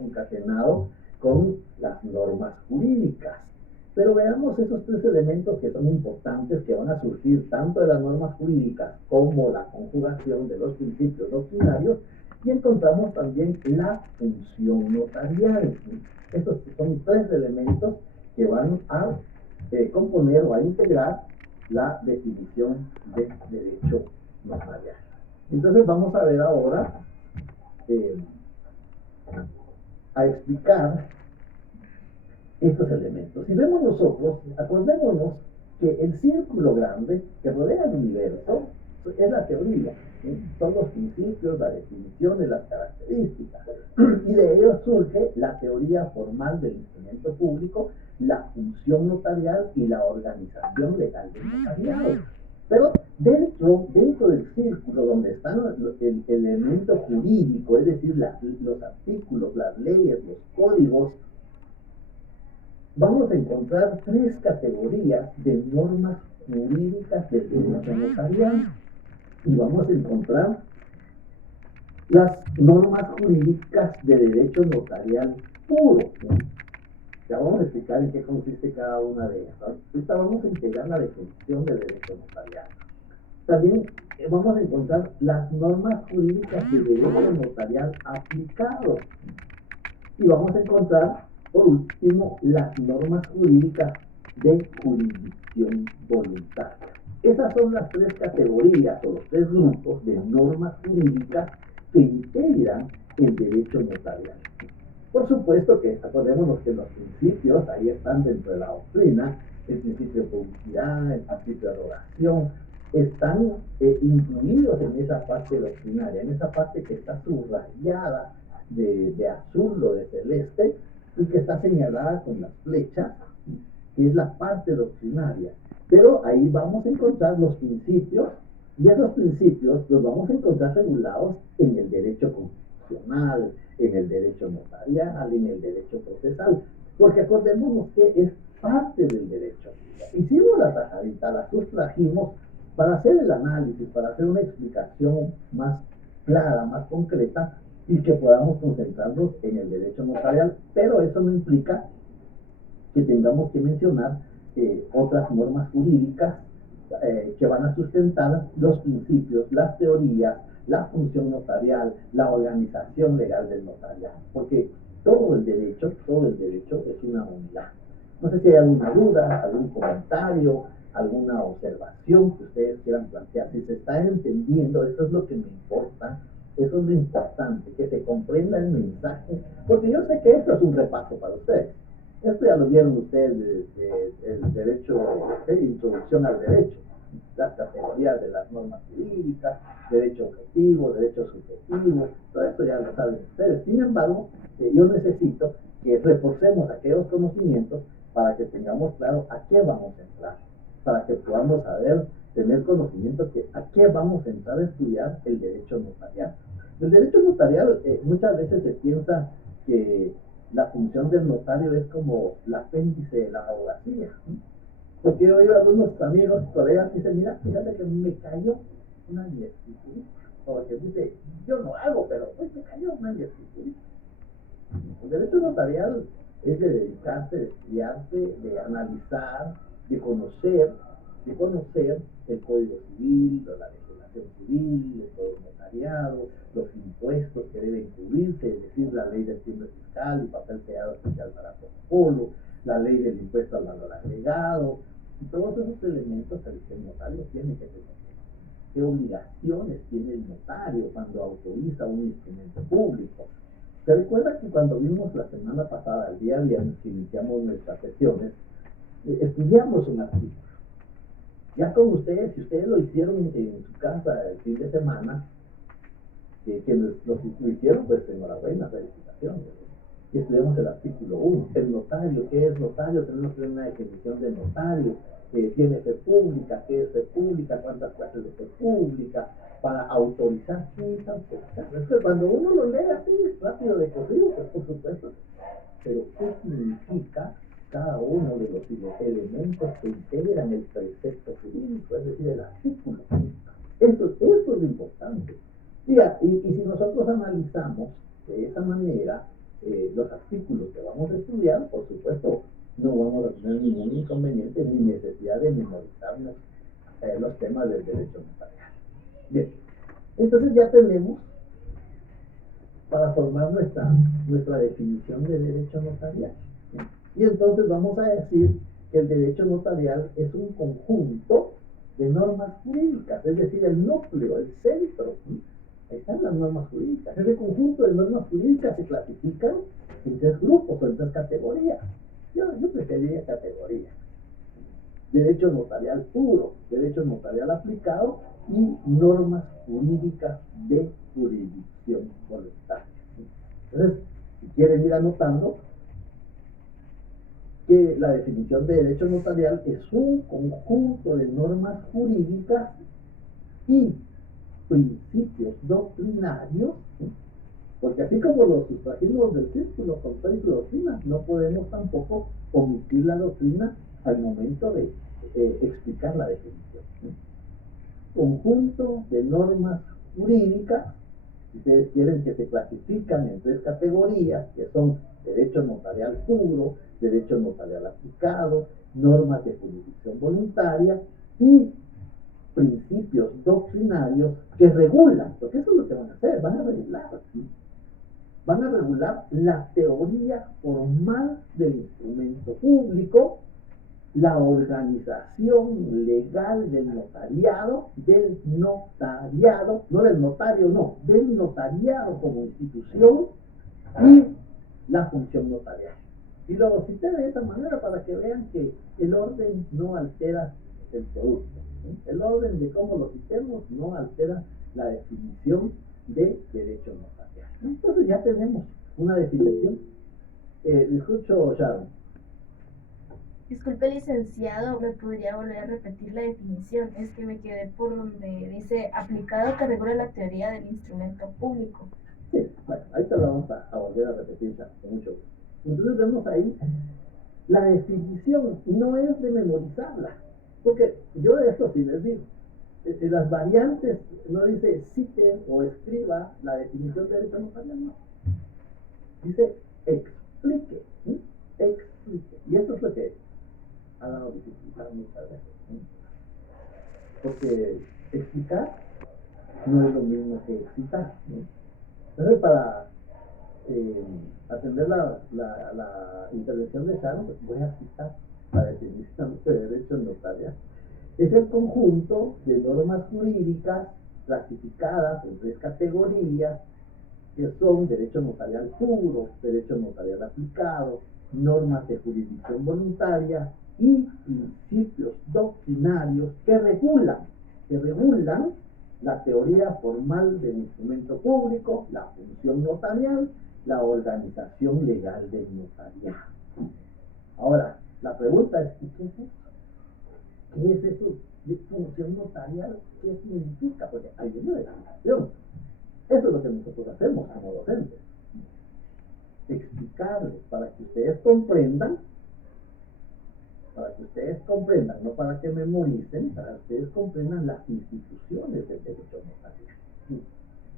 concatenado con las normas jurídicas. Pero veamos esos tres elementos que son importantes, que van a surgir tanto de las normas jurídicas como la conjugación de los principios doctrinarios, y encontramos también la función notarial. Estos son tres elementos que van a componer o a integrar la definición de derecho notarial. Entonces vamos a ver ahora a explicar estos elementos. Si vemos nosotros, acordémonos que el círculo grande que rodea el universo es la teoría, ¿sí? Son los principios, las definiciones, las características, y de ello surge la teoría formal del instrumento público, la función notarial y la organización legal del notariado. Pero dentro del círculo donde está el elemento jurídico, es decir, los artículos, las leyes, los códigos, vamos a encontrar tres categorías de normas jurídicas del derecho notarial. Y vamos a encontrar las normas jurídicas de derecho notarial puro. Ya vamos a explicar en qué consiste cada una de ellas. Ahorita vamos a integrar la definición de derecho notarial. También vamos a encontrar las normas jurídicas de derecho notarial aplicado. Y vamos a encontrar, por último, las normas jurídicas de jurisdicción voluntaria. Esas son las tres categorías o los tres grupos de normas jurídicas que integran el derecho notarial. Por supuesto que acordémonos que los principios ahí están dentro de la doctrina, el principio de publicidad, el principio de adoración, están incluidos en esa parte doctrinaria, en esa parte que está subrayada de azul o de celeste y que está señalada con las flechas, que es la parte doctrinaria. Pero ahí vamos a encontrar los principios, y esos principios los vamos a encontrar regulados en el derecho constitucional, en el derecho notarial, en el derecho procesal, porque acordémonos que es parte del derecho. Hicimos la tajadita, la sustrajimos para hacer el análisis, para hacer una explicación más clara, más concreta, y que podamos concentrarnos en el derecho notarial, pero eso no implica que tengamos que mencionar otras normas jurídicas que van a sustentar los principios, las teorías, la función notarial, la organización legal del notariado, porque todo el derecho es una unidad. No sé si hay alguna duda, algún comentario, alguna observación que ustedes quieran plantear. Si se está entendiendo, eso es lo que me importa, eso es lo importante, que se comprenda el mensaje, porque yo sé que esto es un repaso para ustedes. Esto ya lo vieron ustedes el derecho, introducción al derecho, las categorías de las normas jurídicas, derecho objetivo, derecho subjetivo, todo esto ya lo saben ustedes. Sin embargo, yo necesito que reforcemos aquellos conocimientos para que tengamos claro a qué vamos a entrar, para que podamos saber, tener conocimiento que a qué vamos a entrar a estudiar el derecho notarial. El derecho notarial muchas veces se piensa que la función del notario es como el apéndice de la abogacía, ¿sí? Porque he oído a algunos amigos, colegas, que dicen, mira, fíjate que me cayó una escriturita. O que dice, yo no hago, pero pues me cayó una escriturita. El derecho notarial es de dedicarse, de estudiarse, de analizar, de conocer el Código Civil, la legislación civil, el Código Notariado, los impuestos que deben cubrirse, es decir, la ley del timbre fiscal, el papel sellado especial para protocolo, la ley del impuesto al valor agregado, y todos esos elementos que el notario tiene que tener. ¿Qué obligaciones tiene el notario cuando autoriza un instrumento público? ¿Se recuerda que cuando vimos la semana pasada, el día viernes, que iniciamos nuestras sesiones, estudiamos un artículo? Ya con ustedes, si ustedes lo hicieron en su casa el fin de semana, que lo hicieron, pues enhorabuena, felicitaciones. Y estudiamos el artículo 1. El notario, ¿qué es notario? Tenemos que tener una definición de notario. ¿Tiene fe pública? ¿Qué es fe pública? ¿Cuántas clases de fe pública? Para autorizar, ¿qué es autorizar? Es que cuando uno lo lee así, rápido de corrido, pues por supuesto. Pero, ¿qué significa cada uno de los elementos que integran el precepto jurídico, es decir, el artículo? Eso es lo importante. Y si nosotros analizamos de esa manera, los artículos que vamos a estudiar, por supuesto, no vamos a tener ningún inconveniente ni necesidad de memorizarnos los temas del derecho notarial. Bien, entonces ya tenemos para formar nuestra definición de derecho notarial. Y entonces vamos a decir que el derecho notarial es un conjunto de normas jurídicas, es decir, el núcleo, el centro. Ahí están las normas jurídicas. Ese conjunto de normas jurídicas se clasifican en 3 grupos o en 3 categorías. Yo preferiría categorías. Derecho notarial puro, derecho notarial aplicado y normas jurídicas de jurisdicción voluntaria. Entonces, si quieren ir anotando, que la definición de derecho notarial es un conjunto de normas jurídicas y principios doctrinarios, porque así como los sustrajimos del círculo con 6 doctrinas, no podemos tampoco omitir la doctrina al momento de explicar la definición. Conjunto de normas jurídicas, si ustedes quieren, que se clasifican en 3 categorías, que son derecho notarial puro, derecho notarial aplicado, normas de jurisdicción voluntaria y principios doctrinarios que regulan, porque eso es lo que van a hacer, van a regular, ¿sí? Van a regular la teoría formal del instrumento público, la organización legal del notariado, no del notario, no, del notariado como institución y la función notarial. Y lo cité de esa manera para que vean que el orden no altera el producto. El orden de cómo lo citemos no altera la definición de derecho notarial. Entonces ya tenemos una definición. Le escucho, Sharon. Disculpe, licenciado, ¿me podría volver a repetir la definición? Es que me quedé por donde dice aplicado que regula la teoría del instrumento público. Sí, bueno, ahí te lo vamos a volver a repetir, Sharon, con mucho gusto. Entonces vemos ahí, la definición no es de memorizarla, porque yo de esto sí les digo, las variantes no dice cite o escriba la definición de derecho notarial, no. Dice explique, ¿sí? Explique. Y eso es lo que ha dado dificultad muchas veces, ¿sí? Porque explicar no es lo mismo que excitar, ¿sí? Entonces, para atender la intervención de Sharon, pues voy a citar la definición de derecho notarial. Es el conjunto de normas jurídicas clasificadas en 3 categorías, que son derecho notarial puro, derecho notarial aplicado, normas de jurisdicción voluntaria y principios doctrinarios que regulan la teoría formal del instrumento público, la función notarial, la organización legal del notariado. Ahora, la pregunta es, ¿y qué es eso? ¿Qué es eso de función notarial? ¿Qué significa? Porque hay una definición. Eso es lo que nosotros hacemos como docentes. Explicarles para que ustedes comprendan, no para que memoricen, para que ustedes comprendan las instituciones del derecho notarial.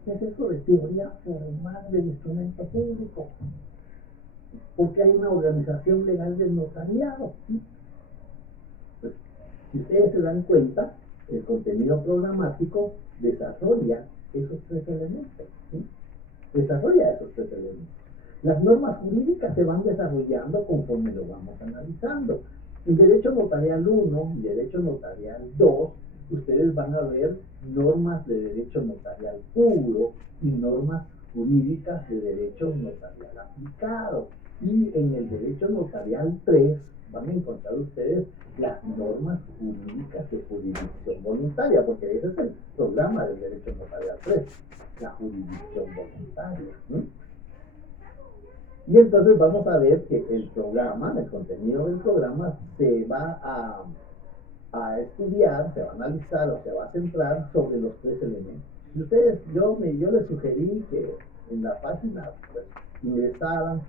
¿Qué es eso de teoría formal del instrumento público? Porque hay una organización legal del notariado. Pues, si ustedes se dan cuenta, el contenido programático desarrolla esos 3 elementos. ¿Sí? Desarrolla esos 3 elementos. Las normas jurídicas se van desarrollando conforme lo vamos analizando. En Derecho Notarial 1 y Derecho Notarial 2, ustedes van a ver normas de Derecho Notarial puro y normas jurídicas de Derecho Notarial aplicado. Y en el Derecho Notarial 3 van a encontrar ustedes las normas jurídicas de jurisdicción voluntaria, porque ese es el programa del Derecho Notarial 3, la jurisdicción voluntaria. Y entonces vamos a ver que el programa, el contenido del programa, se va a estudiar, se va a analizar o se va a centrar sobre los 3 elementos. Si ustedes, yo les sugerí que en la página pues, ingresaran,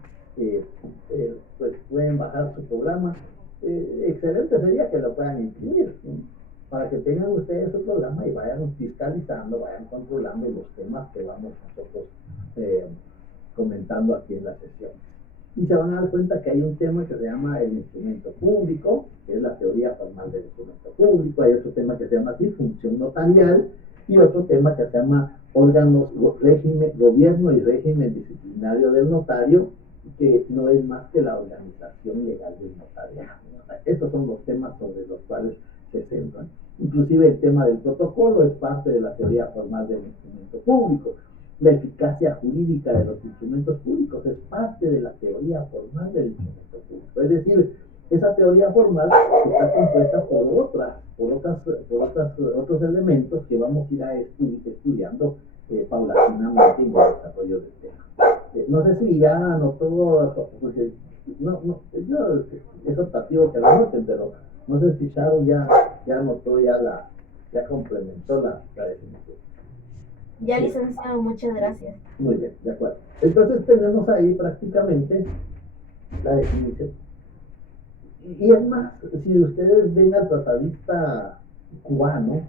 pues pueden bajar su programa. Excelente sería que lo puedan imprimir, ¿sí? Para que tengan ustedes su programa y vayan fiscalizando, vayan controlando los temas que vamos nosotros comentando aquí en la sesión. Y se van a dar cuenta que hay un tema que se llama el instrumento público, que es la teoría formal del instrumento público. Hay otro tema que se llama disfunción notarial y otro tema que se llama órganos, régimen, gobierno y régimen disciplinario del notario, que no es más que la organización legal del notariado. Estos son los temas sobre los cuales se centran. Inclusive el tema del protocolo es parte de la teoría formal del instrumento público. La eficacia jurídica de los instrumentos públicos es parte de la teoría formal del instrumento público. Es decir, esa teoría formal está compuesta por otros elementos que vamos a ir estudiando paulatinamente en el desarrollo del tema. No sé si ya anotó, porque yo es optativo que lo anoten, pero no sé si Sharon ya anotó, ya complementó la definición. Ya, licenciado, muchas gracias. Muy bien, de acuerdo. Entonces tenemos ahí prácticamente la definición. Y es más, si ustedes ven al tratadista cubano,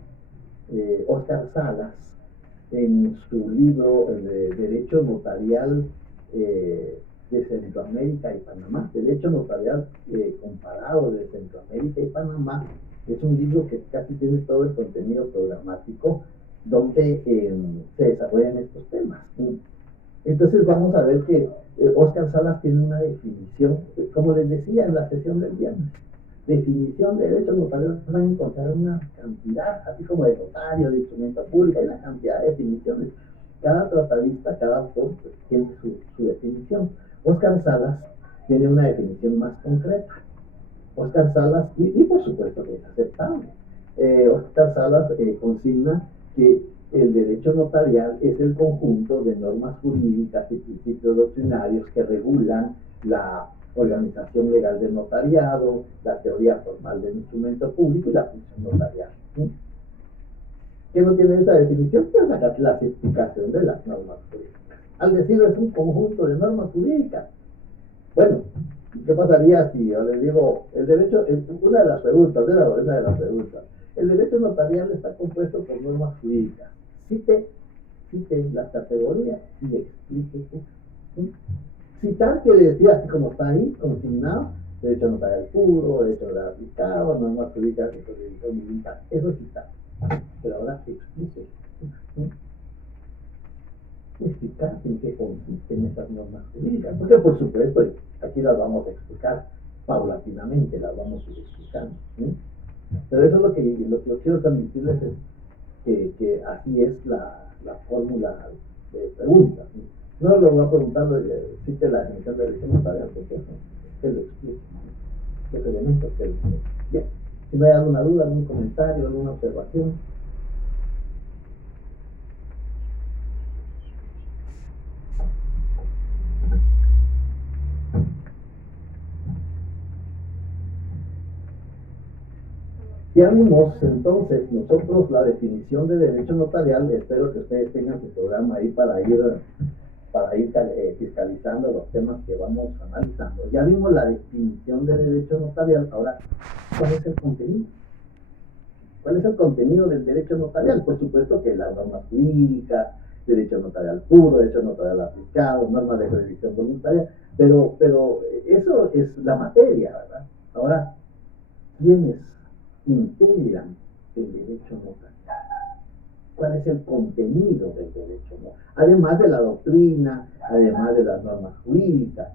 Óscar Salas, en su libro de Derecho Notarial de Centroamérica y Panamá, Derecho Notarial comparado de Centroamérica y Panamá, es un libro que casi tiene todo el contenido programático donde se desarrollan estos temas. Entonces vamos a ver que Óscar Salas tiene una definición, como les decía en la sesión del viernes, definición de derecho notarial, van a encontrar una cantidad, así como de notario, de instrumento público, hay una cantidad de definiciones. Cada tratadista, cada autor pues, tiene su definición. Óscar Salas tiene una definición más concreta. Óscar Salas, y por supuesto que es aceptable, Óscar Salas consigna que el derecho notarial es el conjunto de normas jurídicas y principios doctrinarios que regulan la organización legal del notariado, la teoría formal del instrumento público y la función notarial. ¿Qué no tiene esa definición? Pues la clasificación de las normas jurídicas. Al decirlo es un conjunto de normas jurídicas. Bueno, ¿qué pasaría si yo les digo, el derecho, una de las preguntas, el derecho notarial está compuesto por normas jurídicas? Cite las categorías y explique ¿sí? Citar quiere decir así como está ahí, consignado, derecho notarial puro, derecho notarial aplicado, normas jurídicas de jurisdicción militar, eso es citar. Pero ahora explique. ¿sí? Explicar en qué consisten esas normas jurídicas, porque por supuesto aquí las vamos a explicar paulatinamente, las vamos a ir explicando. ¿sí? Pero eso es lo que quiero transmitirles es que así es la fórmula de preguntas. ¿sí? No lo voy a preguntar, existe la definición de derecho notarial, porque eso que lo explique, los elementos que lo explique. Bien, si me hay alguna duda, algún comentario, alguna observación. Ya vimos entonces nosotros la definición de derecho notarial. Espero que ustedes tengan su programa ahí para ir fiscalizando los temas que vamos analizando. Ya vimos la definición de derecho notarial. Ahora, ¿cuál es el contenido? ¿Cuál es el contenido del derecho notarial? Por supuesto que las normas jurídicas, derecho notarial puro, derecho notarial aplicado, normas de jurisdicción voluntaria, pero eso es la materia, ¿verdad? Ahora, ¿quiénes integran el derecho notarial? ¿Cuál es el contenido del derecho notarial? Además de la doctrina, además de las normas jurídicas,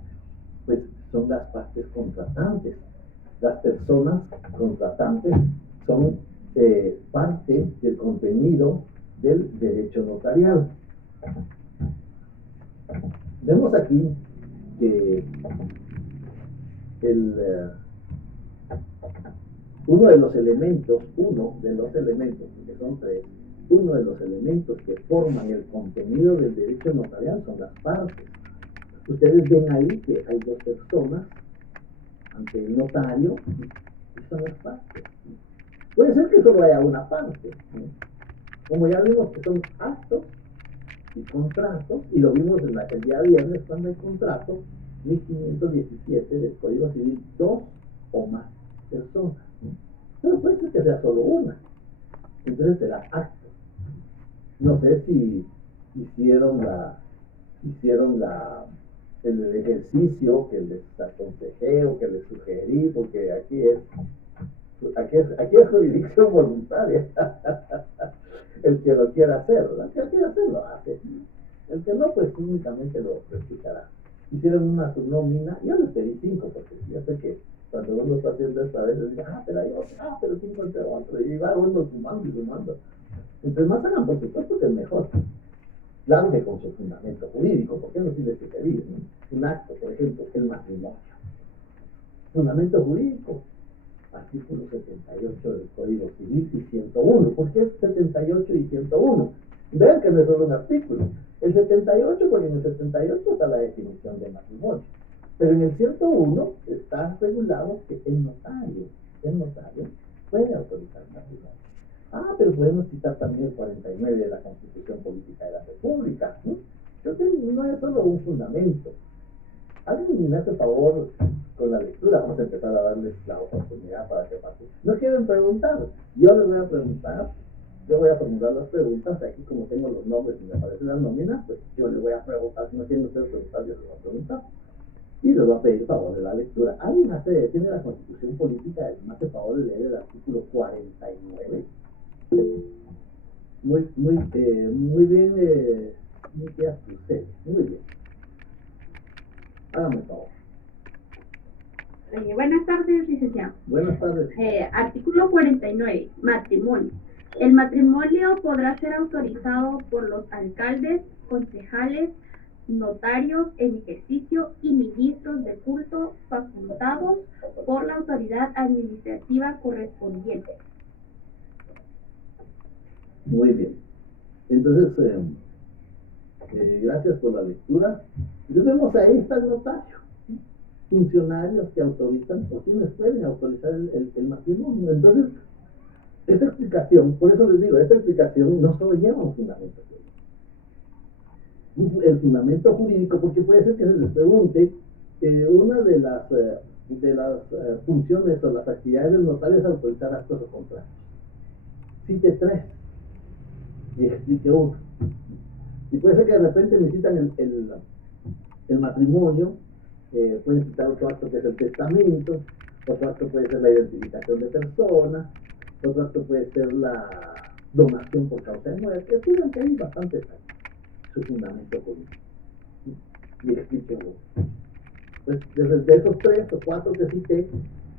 pues son las partes contratantes. Las personas contratantes son parte del contenido del derecho notarial. Vemos aquí que uno de los elementos, porque son tres, uno de los elementos que forman el contenido del derecho notarial son las partes. Ustedes ven ahí que hay dos personas ante el notario y son las partes. Puede ser que solo haya una parte, ¿sí? Como ya vimos que son actos y contratos, y lo vimos el día viernes cuando hay contrato, 1517 del Código Civil, dos o más personas. ¿sí? Pero puede ser que sea solo una, entonces será acto. No sé si hicieron hicieron el ejercicio que les aconsejé o que les sugerí, porque aquí es jurisdicción voluntaria. El que lo quiera hacer, ¿verdad? El que quiera hacer lo hace. El que no, pues únicamente lo escuchará. Hicieron una subnómina, yo les pedí 5, porque yo sé que cuando uno está haciendo esto a veces dice, pero hay otro, pero 5 entre otro, y va uno sumando y sumando. Entonces más hagan, por supuesto que es mejor. Claro que con su fundamento jurídico, porque no sirve que te diga, ¿no? Un acto, por ejemplo, el matrimonio. Fundamento jurídico, artículo 78 del Código Civil y 101. ¿Por qué es 78 y 101? Vean que no es solo un artículo. El 78, porque en el 78 está la definición de matrimonio. Pero en el 101 está regulado que el notario puede autorizar matrimonio. Pero podemos citar también el 49 de la Constitución Política de la República. Yo creo que no es solo un fundamento. Alguien me hace favor con la lectura, vamos a empezar a darles la oportunidad para que participen. No quieren preguntar, yo les voy a preguntar, yo voy a formular las preguntas, aquí como tengo los nombres y me aparecen las nóminas, pues yo les voy a preguntar, si no quieren ustedes preguntar, yo les voy a preguntar. Y les voy a pedir favor de la lectura. ¿Alguien tiene la Constitución Política y me hace favor de leer el artículo 49? Muy bien, muy bien. Hágame favor. Buenas tardes, licenciado. Buenas tardes. Artículo 49, matrimonio. El matrimonio podrá ser autorizado por los alcaldes, concejales, notarios en ejercicio y ministros de culto facultados por la autoridad administrativa correspondiente. Muy bien. Entonces, gracias por la lectura. Entonces vemos ahí está el notario. Funcionarios que autorizan, o quienes pueden autorizar el matrimonio. Entonces, esta explicación, por eso les digo, esta explicación no solo lleva un fundamento jurídico. El fundamento jurídico, porque puede ser que se les pregunte, una de las funciones o las actividades del notario es autorizar actos o contratos. Cite 3 y explique 1. Y puede ser que de repente necesitan el matrimonio, pueden citar otro acto que es el testamento, otro acto puede ser la identificación de personas, otro acto puede ser la donación por causa de muerte. Estudian que hay bastantes actos, su fundamento jurídico. Y explique 1. Pues desde esos 3 o 4 que cité,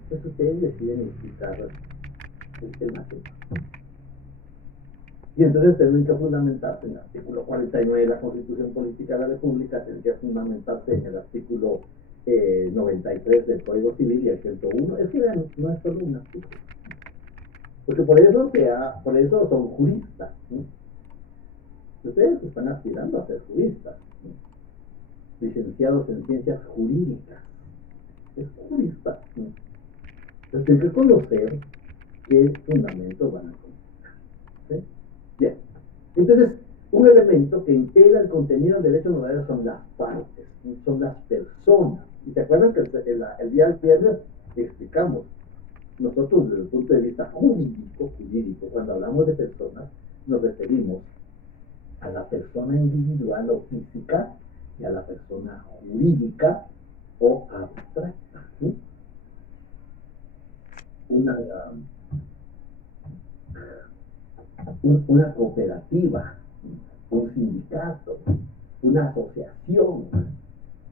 pues ustedes deciden explicar el matrimonio. Y entonces tienen que fundamentarse en el artículo 49 de la Constitución Política de la República, tienen que fundamentarse en el artículo 93 del Código Civil y el 101. Es que vean, no es solo un artículo. Porque por eso son juristas. ¿Sí? Ustedes están aspirando a ser juristas, ¿sí? Licenciados en ciencias jurídicas. Es jurista. ¿Sí? Entonces tienen que conocer qué fundamentos van a conocer. ¿Sí? Bien, entonces un elemento que integra el contenido del derecho notario son las partes, son las personas. Y se acuerdan que el día viernes explicamos, nosotros desde el punto de vista jurídico, cuando hablamos de personas, nos referimos a la persona individual o física y a la persona jurídica o abstracta. ¿Sí? Una cooperativa, un sindicato, una asociación,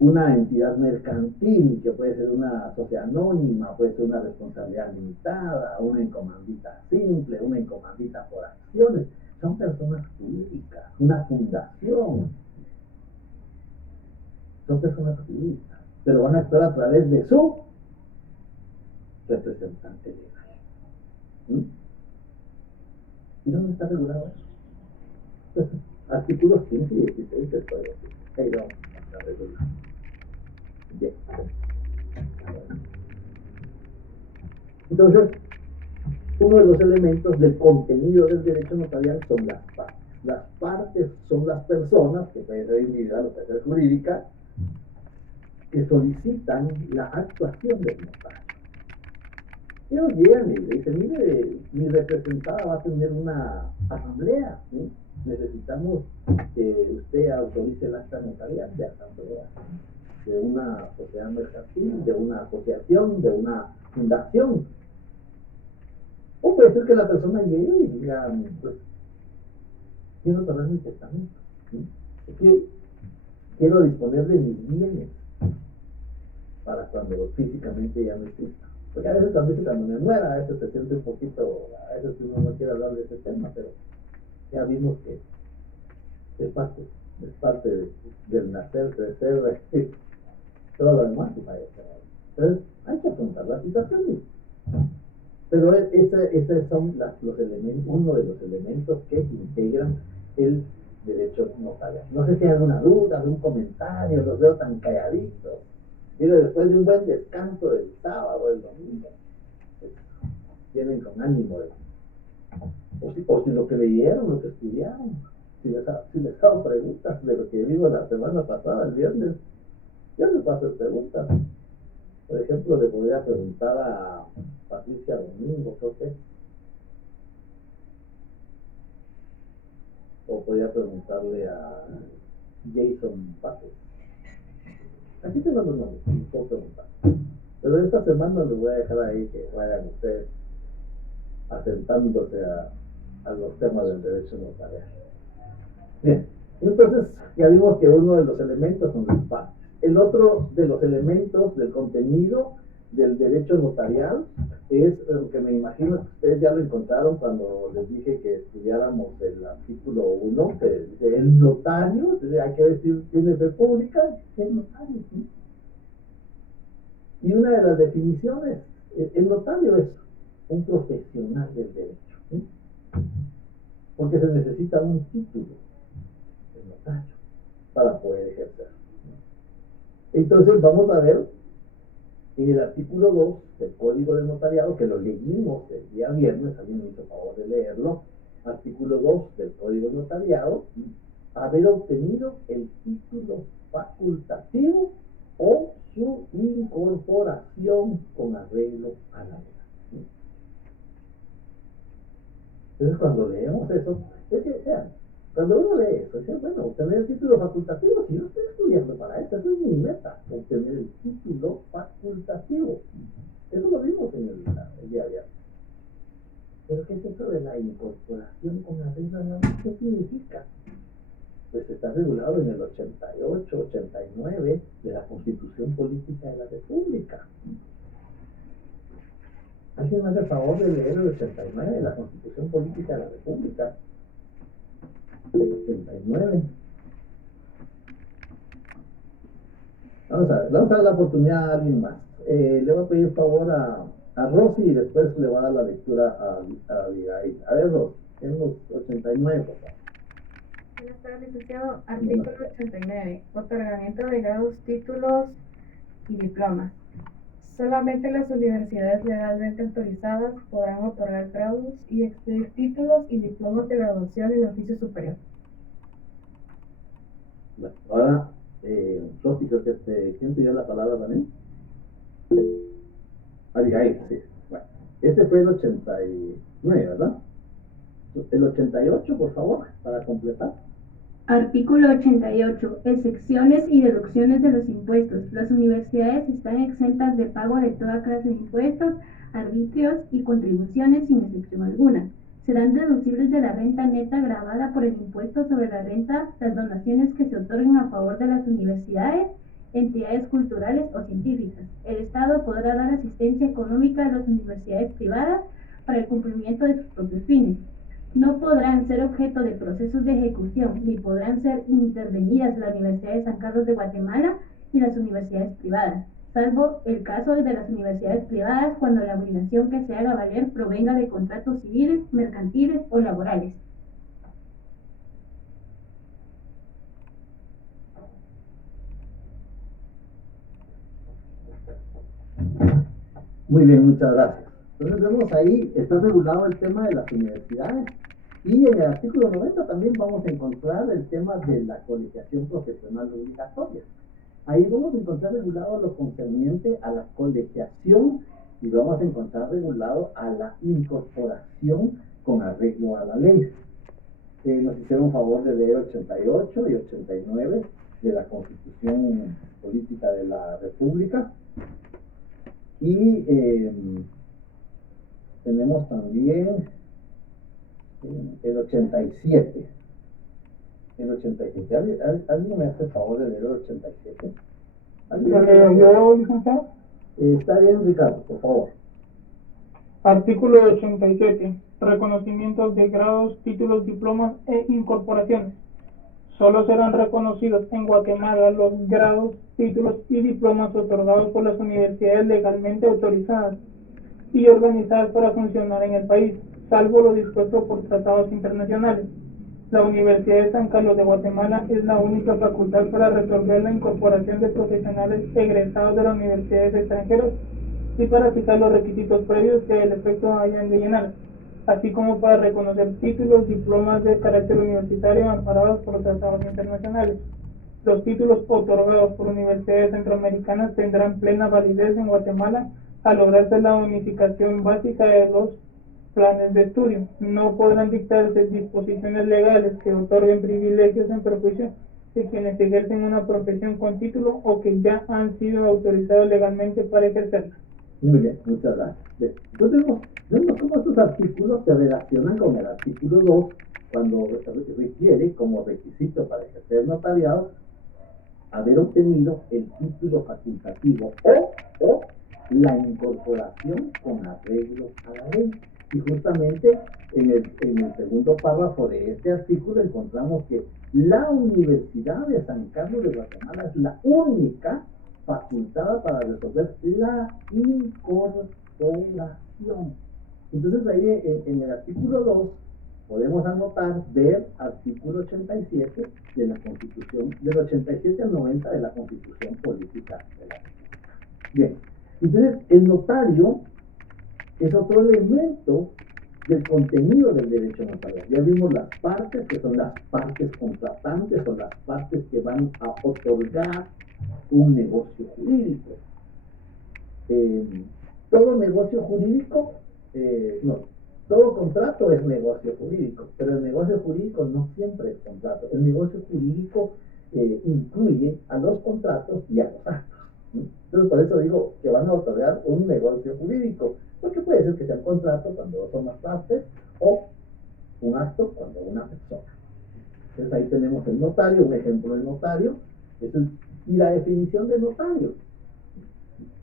una entidad mercantil, que puede ser una sociedad anónima, puede ser una responsabilidad limitada, una encomandita simple, una encomandita por acciones. Son personas jurídicas. Una fundación. Son personas jurídicas, pero van a actuar a través de su representante legal. ¿Mm? ¿Y dónde está regulado eso? Pues, artículos 15 y 16 del Código Civil. Ahí vamos a estar regulado. Bien. Entonces, uno de los elementos del contenido del derecho notarial son las partes. Las partes son las personas, que pueden ser individual o puede ser jurídica, que solicitan la actuación del notario. Ellos llegan y le dicen, mire, mi representada va a tener una asamblea, ¿sí? necesitamos que usted autorice el acta notarial de asamblea, de una sociedad mercantil, de una asociación, de una fundación. O puede ser que la persona llegue y diga, pues, quiero tomar mi testamento, ¿sí? Quiero disponer de mis bienes para cuando físicamente ya no exista. Porque a veces también cuando me muera, a veces se siente un poquito, a veces uno no quiere hablar de ese tema, pero ya vimos que es parte del nacer, crecer, todo lo demás y fallecer. Entonces, hay que afrontar la situación. Pero esos son los elementos, uno de los elementos que integran el derecho notarial. No sé si hay alguna duda, algún comentario, los veo tan calladitos. Digo, después de un buen descanso del sábado, el domingo, pues, vienen con ánimo de, o si lo que leyeron, lo que estudiaron, si les hago preguntas de lo que digo la semana pasada, el viernes, yo les puedo hacer preguntas. Por ejemplo, le podría preguntar a Patricia Domingo, creo que, o podría preguntarle a Jason Pato. Aquí tengo los nombres, puedo preguntar. Pero esta semana les voy a dejar ahí que vayan ustedes asentándose a los temas del derecho notarial. Bien, entonces ya vimos que uno de los elementos son las partes. El otro de los elementos del contenido del derecho notarial es lo que me imagino que ustedes ya lo encontraron cuando les dije que estudiáramos el artículo 1, que dice el notario, hay que decir, tiene fe pública, el notario, ¿sí? Y una de las definiciones, el notario es un profesional del derecho, ¿sí? Porque se necesita un título de notario para poder ejercer. Entonces vamos a ver en el artículo 2 del Código de Notariado, que lo leímos el día viernes, alguien me hizo favor de leerlo, artículo 2 del Código de Notariado, haber obtenido el título facultativo o su incorporación con arreglo a la ley. Entonces cuando leemos eso, es que, vean, cuando uno lee eso, dice, bueno, obtener el título facultativo, si yo estoy estudiando para eso, esa es mi meta, obtener el título facultativo. Eso lo vimos en el día de ayer. Pero ¿qué es eso de la incorporación con arreglo a la ley? ¿Qué significa? Pues está regulado en el 88, 89 de la Constitución Política de la República. ¿Alguien me hace el favor de leer el 89 de la Constitución Política de la República? El 89. Vamos a ver, vamos a dar la oportunidad a alguien más. Le voy a pedir favor a Rosy y después le voy a dar la lectura a Abigail. A ver, Rosy, en los 89, por favor. Buenas tardes, licenciado. Artículo 89. Otorgamiento de grados, títulos y diplomas. Solamente las universidades legalmente autorizadas podrán otorgar grados y expedir títulos y diplomas de graduación en oficio superior. Bueno, ahora, Rosy, creo que ¿quién te dio la palabra también? Abigail, sí. Bueno, ese fue el 89, ¿verdad? El 88, por favor, para completar. Artículo 88. Excepciones y deducciones de los impuestos. Las universidades están exentas de pago de toda clase de impuestos, arbitrios y contribuciones sin excepción alguna. Serán deducibles de la renta neta gravada por el impuesto sobre la renta las donaciones que se otorguen a favor de las universidades, entidades culturales o científicas. El Estado podrá dar asistencia económica a las universidades privadas para el cumplimiento de sus propios fines. No podrán ser objeto de procesos de ejecución ni podrán ser intervenidas la Universidad de San Carlos de Guatemala y las universidades privadas, salvo el caso de las universidades privadas cuando la obligación que se haga valer provenga de contratos civiles, mercantiles o laborales. Muy bien, muchas gracias. Entonces vemos ahí, está regulado el tema de las universidades y en el artículo 90 también vamos a encontrar el tema de la colegiación profesional obligatoria. Ahí vamos a encontrar regulado lo concerniente a la colegiación y vamos a encontrar regulado a la incorporación con arreglo a la ley. Nos hicieron favor de leer 88 y 89 de la Constitución Política de la República. Y tenemos también el 87. El 87. ¿Alguien me hace el favor de leer el 87? ¿Lo leo yo, licenciado? Está bien, Ricardo, por favor. Artículo 87. Reconocimientos de grados, títulos, diplomas e incorporaciones. Solo serán reconocidos en Guatemala los grados, títulos y diplomas otorgados por las universidades legalmente autorizadas y organizadas para funcionar en el país, salvo lo dispuesto por tratados internacionales. La Universidad de San Carlos de Guatemala es la única facultad para resolver la incorporación de profesionales egresados de las universidades extranjeras y para fijar los requisitos previos que al efecto hayan de llenar, así como para reconocer títulos, diplomas de carácter universitario amparados por los tratados internacionales. Los títulos otorgados por universidades centroamericanas tendrán plena validez en Guatemala al lograrse la unificación básica de los planes de estudio. No podrán dictarse disposiciones legales que otorguen privilegios en perjuicio de quienes ejercen una profesión con título o que ya han sido autorizados legalmente para ejercerla. Muy bien, muchas gracias. Bien. Entonces vemos cómo estos artículos se relacionan con el artículo 2 cuando requiere como requisito para ejercer notariado haber obtenido el título facultativo o la incorporación con arreglo a la ley. Y justamente en el segundo párrafo de este artículo encontramos que la Universidad de San Carlos de Guatemala es la única facultada para resolver la incorporación. Entonces ahí en el artículo 2 podemos anotar, ver artículo 87 de la Constitución, del 87 al 90 de la Constitución Política de la República. Bien, entonces el notario es otro elemento del contenido del derecho notarial. Ya vimos las partes, que son las partes contratantes, son las partes que van a otorgar un negocio jurídico. Todo negocio jurídico, todo contrato es negocio jurídico, pero el negocio jurídico no siempre es contrato. El negocio jurídico incluye a los contratos y a los actos. Entonces, por eso digo que van a otorgar un negocio jurídico, porque puede ser que sea un contrato cuando dos son las partes o un acto cuando una persona. Entonces, ahí tenemos el notario, un ejemplo de notario, y la definición de notario.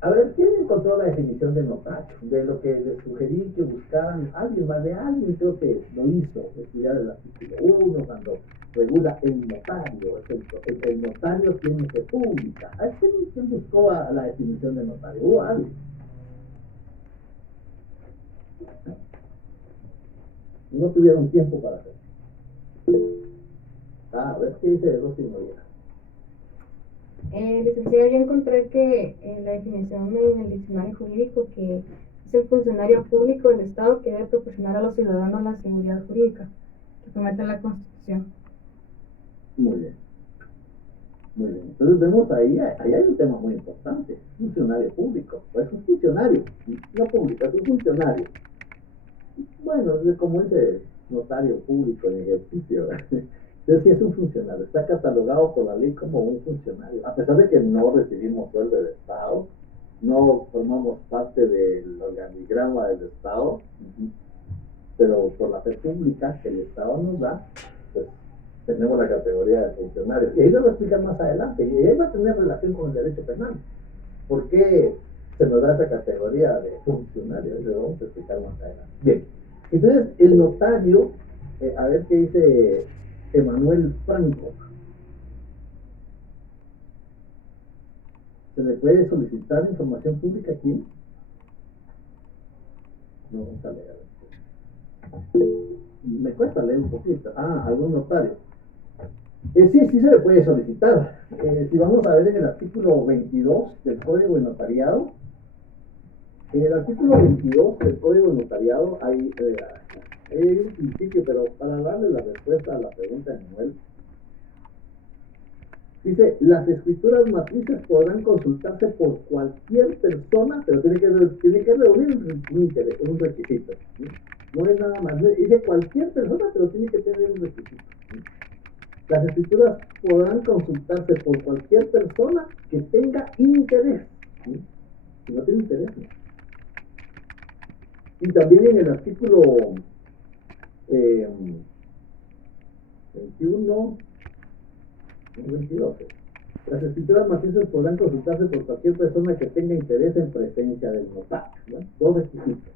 A ver, ¿quién encontró la definición de notario? De lo que les sugerí que buscaran alguien, más de alguien, creo que lo hizo, estudiar el artículo 1, cuando regula el notario. El notario tiene que publicar. ¿Quién buscó la definición de notario? ¿Hubo alguien? No tuvieron tiempo para hacerlo. A ver, ¿qué dice Rosy Noriega? Licenciado, yo encontré que la definición en el diccionario jurídico que es el funcionario público del Estado que debe proporcionar a los ciudadanos la seguridad jurídica que promete la Constitución. Muy bien. Muy bien. Entonces vemos ahí hay un tema muy importante. Funcionario público. Pues un funcionario, no público, es un funcionario. Bueno, como dice notario público en ejercicio, entonces sí es un funcionario, está catalogado por la ley como un funcionario, a pesar de que no recibimos sueldo del Estado, no formamos parte del organigrama del Estado, pero por la fe pública que el Estado nos da, pues tenemos la categoría de funcionarios. Y ahí lo voy a explicar más adelante, y ahí va a tener relación con el derecho penal. ¿Por qué se nos da esa categoría de funcionario? Lo vamos a explicar más adelante. Bien, entonces el notario, a ver qué dice Emanuel Franco. ¿Se le puede solicitar información pública aquí? No, vamos a leer. Me cuesta leer un poquito. Algún notario. Sí se le puede solicitar. Si vamos a ver en el artículo 22 del Código de Notariado, en el artículo 22 del Código de Notariado hay un principio, pero para darle la respuesta a la pregunta de Manuel, dice, las escrituras matrices podrán consultarse por cualquier persona, pero tiene que reunir un requisito, ¿sí? No es nada más, es de cualquier persona, pero tiene que tener un requisito. Las escrituras podrán consultarse por cualquier persona que tenga interés. ¿Sí? Si no tiene interés, no. Y también en el artículo 21, 22, las escrituras macizas podrán consultarse por cualquier persona que tenga interés en presencia del notario, ¿no? Dos requisitos.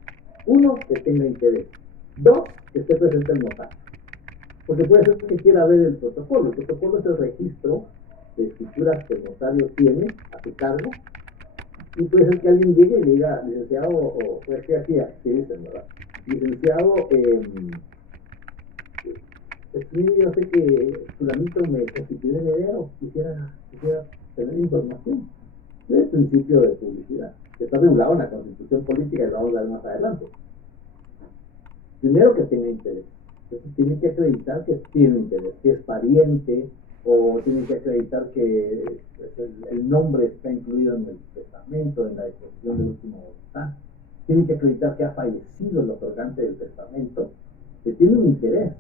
Uno, que tenga interés. Dos, que esté presente el notario. Porque puede ser que quiera ver el protocolo. El protocolo es el registro de escrituras que el notario tiene a su cargo. Y puede ser que alguien llegue y le diga, licenciado, o puede ser así dicen, ¿verdad? Licenciado, mire, yo sé que fulanito me constituye heredero, quisiera tener información. Es el principio de publicidad, que está regulado en la Constitución Política y lo vamos a ver más adelante. Primero, que tenga interés. Entonces tiene que acreditar que tiene interés, que es pariente, o tiene que acreditar que el nombre está incluido en el testamento, en la disposición del último voluntad. Tiene que acreditar que ha fallecido el otorgante del testamento, que tiene un interés,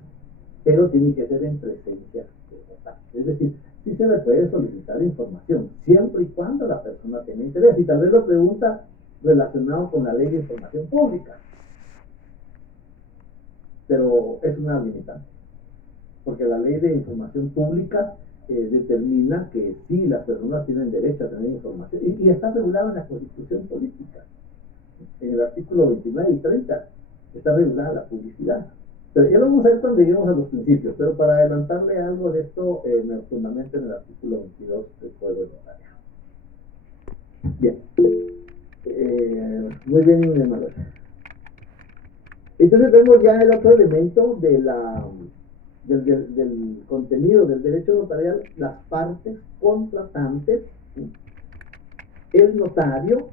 pero tiene que ser en presencia del notario. Es decir, sí se le puede solicitar información, siempre y cuando la persona tenga interés. Y tal vez lo pregunta relacionado con la ley de información pública, pero es una limitante, porque la ley de información pública determina que sí, las personas tienen derecho a tener información, y está regulado en la Constitución Política. En el artículo 29 y 30 está regulada la publicidad. Pero ya lo vamos a ver cuando lleguemos a los principios, pero para adelantarle algo de esto, me fundamento en el artículo 22 del Código de Notaría. Bien. Muy bien, Manuel. Entonces vemos ya el otro elemento de del contenido del derecho notarial, las partes contratantes, ¿sí? El notario,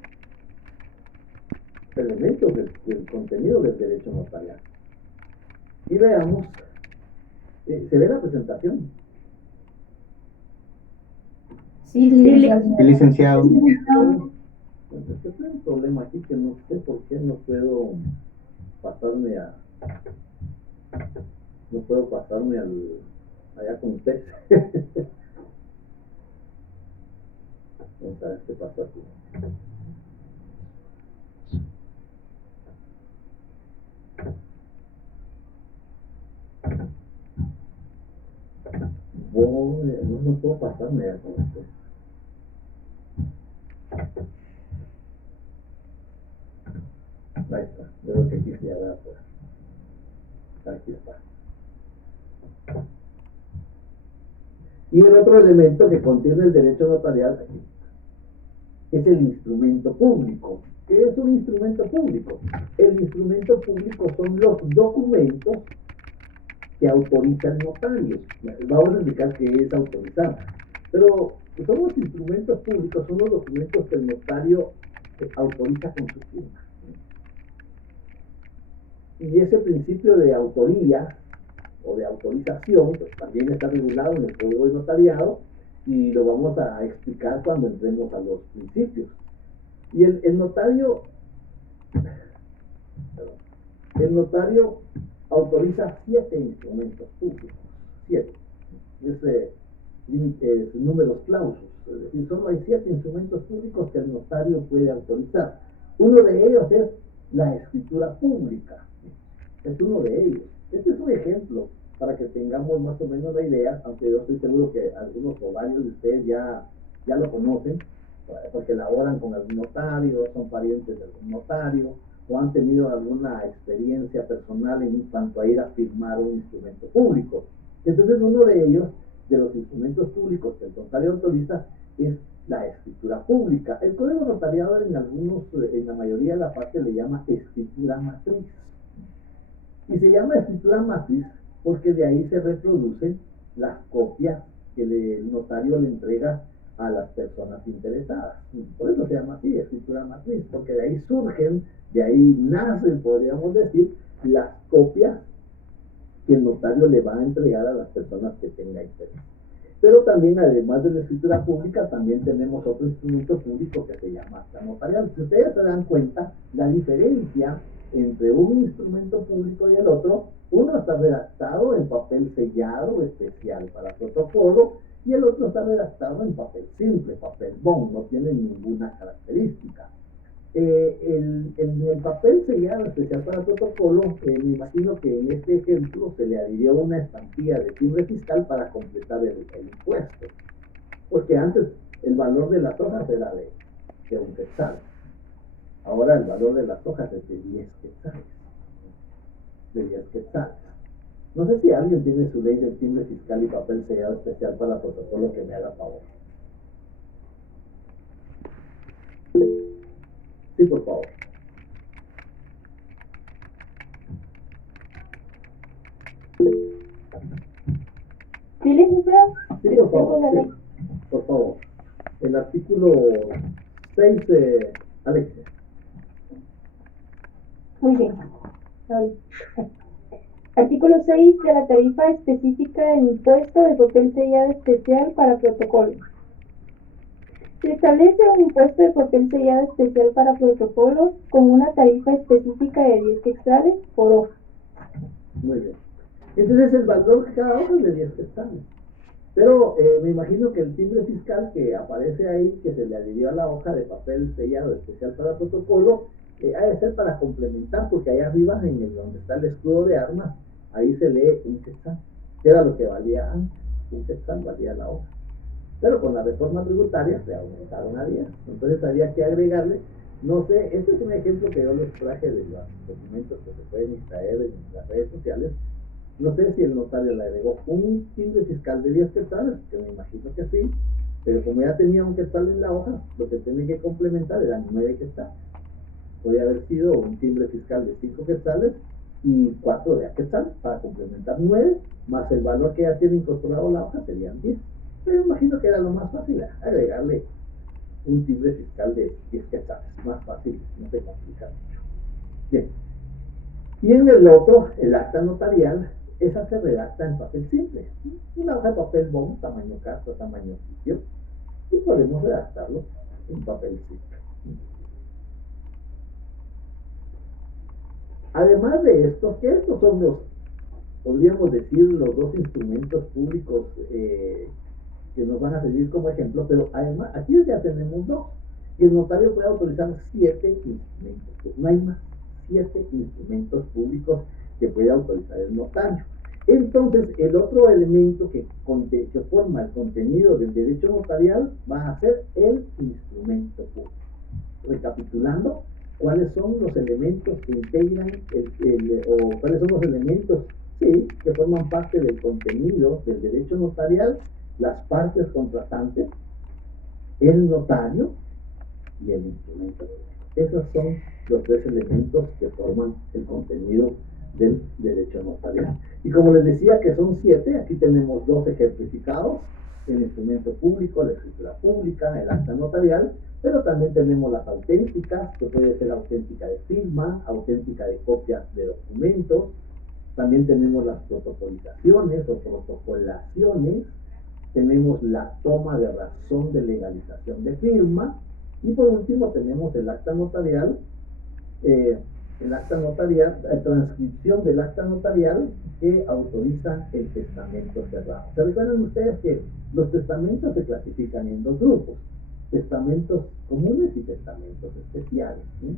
elementos del contenido del derecho notarial. Y veamos, ¿se ve la presentación? Sí, licenciado. Entonces, tengo un problema aquí que no sé por qué no puedo pasarme allá con usted. Vamos a ver qué pasa aquí. No puedo pasarme allá con usted. Ahí está, veo que aquí se haga afuera. Aquí está. Y el otro elemento que contiene el derecho notarial es el instrumento público. ¿Qué es un instrumento público? El instrumento público son los documentos que autoriza el notario. Vamos a explicar qué es autorizar. Pero son los instrumentos públicos, son los documentos que el notario autoriza con su firma. Y ese principio de autoría o de autorización, pues también está regulado en el Código de Notariado, y lo vamos a explicar cuando entremos a los principios. Y el notario autoriza 7 instrumentos públicos, 7. Es números clausus, es decir, solo hay 7 instrumentos públicos que el notario puede autorizar. Uno de ellos es la escritura pública, es uno de ellos. Este es un ejemplo para que tengamos más o menos la idea, aunque yo estoy seguro que algunos o varios de ustedes ya lo conocen, porque laboran con algún notario, son parientes de algún notario, o han tenido alguna experiencia personal en cuanto a ir a firmar un instrumento público. Entonces, uno de ellos, de los instrumentos públicos que el notario autoriza, es la escritura pública. El Código Notariado en la mayoría de la parte le llama escritura matriz. Y se llama escritura matriz porque de ahí se reproducen las copias que el notario le entrega a las personas interesadas. Por eso se llama así, escritura matriz, porque de ahí surgen, de ahí nacen, podríamos decir, las copias que el notario le va a entregar a las personas que tenga interés. Pero también, además de la escritura pública, también tenemos otro instrumento público que se llama acta notarial. Si ustedes se dan cuenta, la diferencia entre un instrumento público y el otro, uno está redactado en papel sellado especial para protocolo y el otro está redactado en papel simple, papel bond, no tiene ninguna característica. En el papel sellado especial para protocolo, me imagino que en este ejemplo se le adhirió una estampilla de timbre fiscal para completar el impuesto, porque antes el valor de las hojas era de un quetzal. Ahora el valor de las hojas es de 10 quetzales. De 10 quetzales. No sé si alguien tiene su ley del timbre fiscal y papel sellado especial para protocolo que me haga favor. Sí, por favor. ¿Sí, licenciado? Sí, por favor. Sí, por favor. El artículo 6, Alexia. Muy bien. Artículo 6 de la tarifa específica del impuesto de papel sellado especial para protocolo. Se establece un impuesto de papel sellado especial para protocolos con una tarifa específica de 10 quetzales por hoja. Muy bien. Entonces el valor de cada hoja es de 10 quetzales. Pero me imagino que el timbre fiscal que aparece ahí, que se le adhirió a la hoja de papel sellado especial para protocolo, ha de ser para complementar, porque ahí arriba, donde está el escudo de armas, ahí se lee un quetzal, que era lo que valía antes. Un quetzal valía la hoja. Pero con la reforma tributaria se aumentaron a 10. Entonces había que agregarle, no sé, este es un ejemplo que yo les traje de los documentos que se pueden extraer en las redes sociales. No sé si el notario le agregó un timbre fiscal de 10 quetzales, que me imagino que sí, pero como ya tenía un quetzal en la hoja, lo que tenía que complementar eran 9 quetzales. Podría haber sido un timbre fiscal de 5 quetzales y 4 de quetzal para complementar 9, más el valor que ya tiene incorporado la hoja serían 10. Pero me imagino que era lo más fácil, agregarle un timbre fiscal de 10 quetzales. Más fácil, no se complica mucho. Bien. Y en el otro, el acta notarial, esa se redacta en papel simple. Una hoja de papel bond, tamaño carta, tamaño oficio, y podemos redactarlo en papel simple. Además de estos, que estos son los, podríamos decir, los dos instrumentos públicos que nos van a servir como ejemplo, pero además, aquí ya tenemos dos. Y el notario puede autorizar 7 instrumentos, pues no hay más, 7 instrumentos públicos que puede autorizar el notario. Entonces, el otro elemento que forma el contenido del derecho notarial va a ser el instrumento público. Recapitulando, ¿cuáles son los elementos que integran o cuáles son los elementos, sí, que forman parte del contenido del derecho notarial? Las partes contratantes, el notario y el instrumento público. Esos son los 3 elementos que forman el contenido del derecho notarial. Y como les decía que son 7, aquí tenemos 2 ejemplificados: el instrumento público, la escritura pública, el acta notarial, pero también tenemos las auténticas, que puede ser auténtica de firma, auténtica de copias de documentos. También tenemos las protocolizaciones o protocolaciones. Tenemos la toma de razón de legalización de firma, y por último tenemos el acta notarial, transcripción del acta notarial que autoriza el testamento cerrado. ¿Se recuerdan ustedes que los testamentos se clasifican en 2 grupos? Testamentos comunes y testamentos especiales, ¿sí?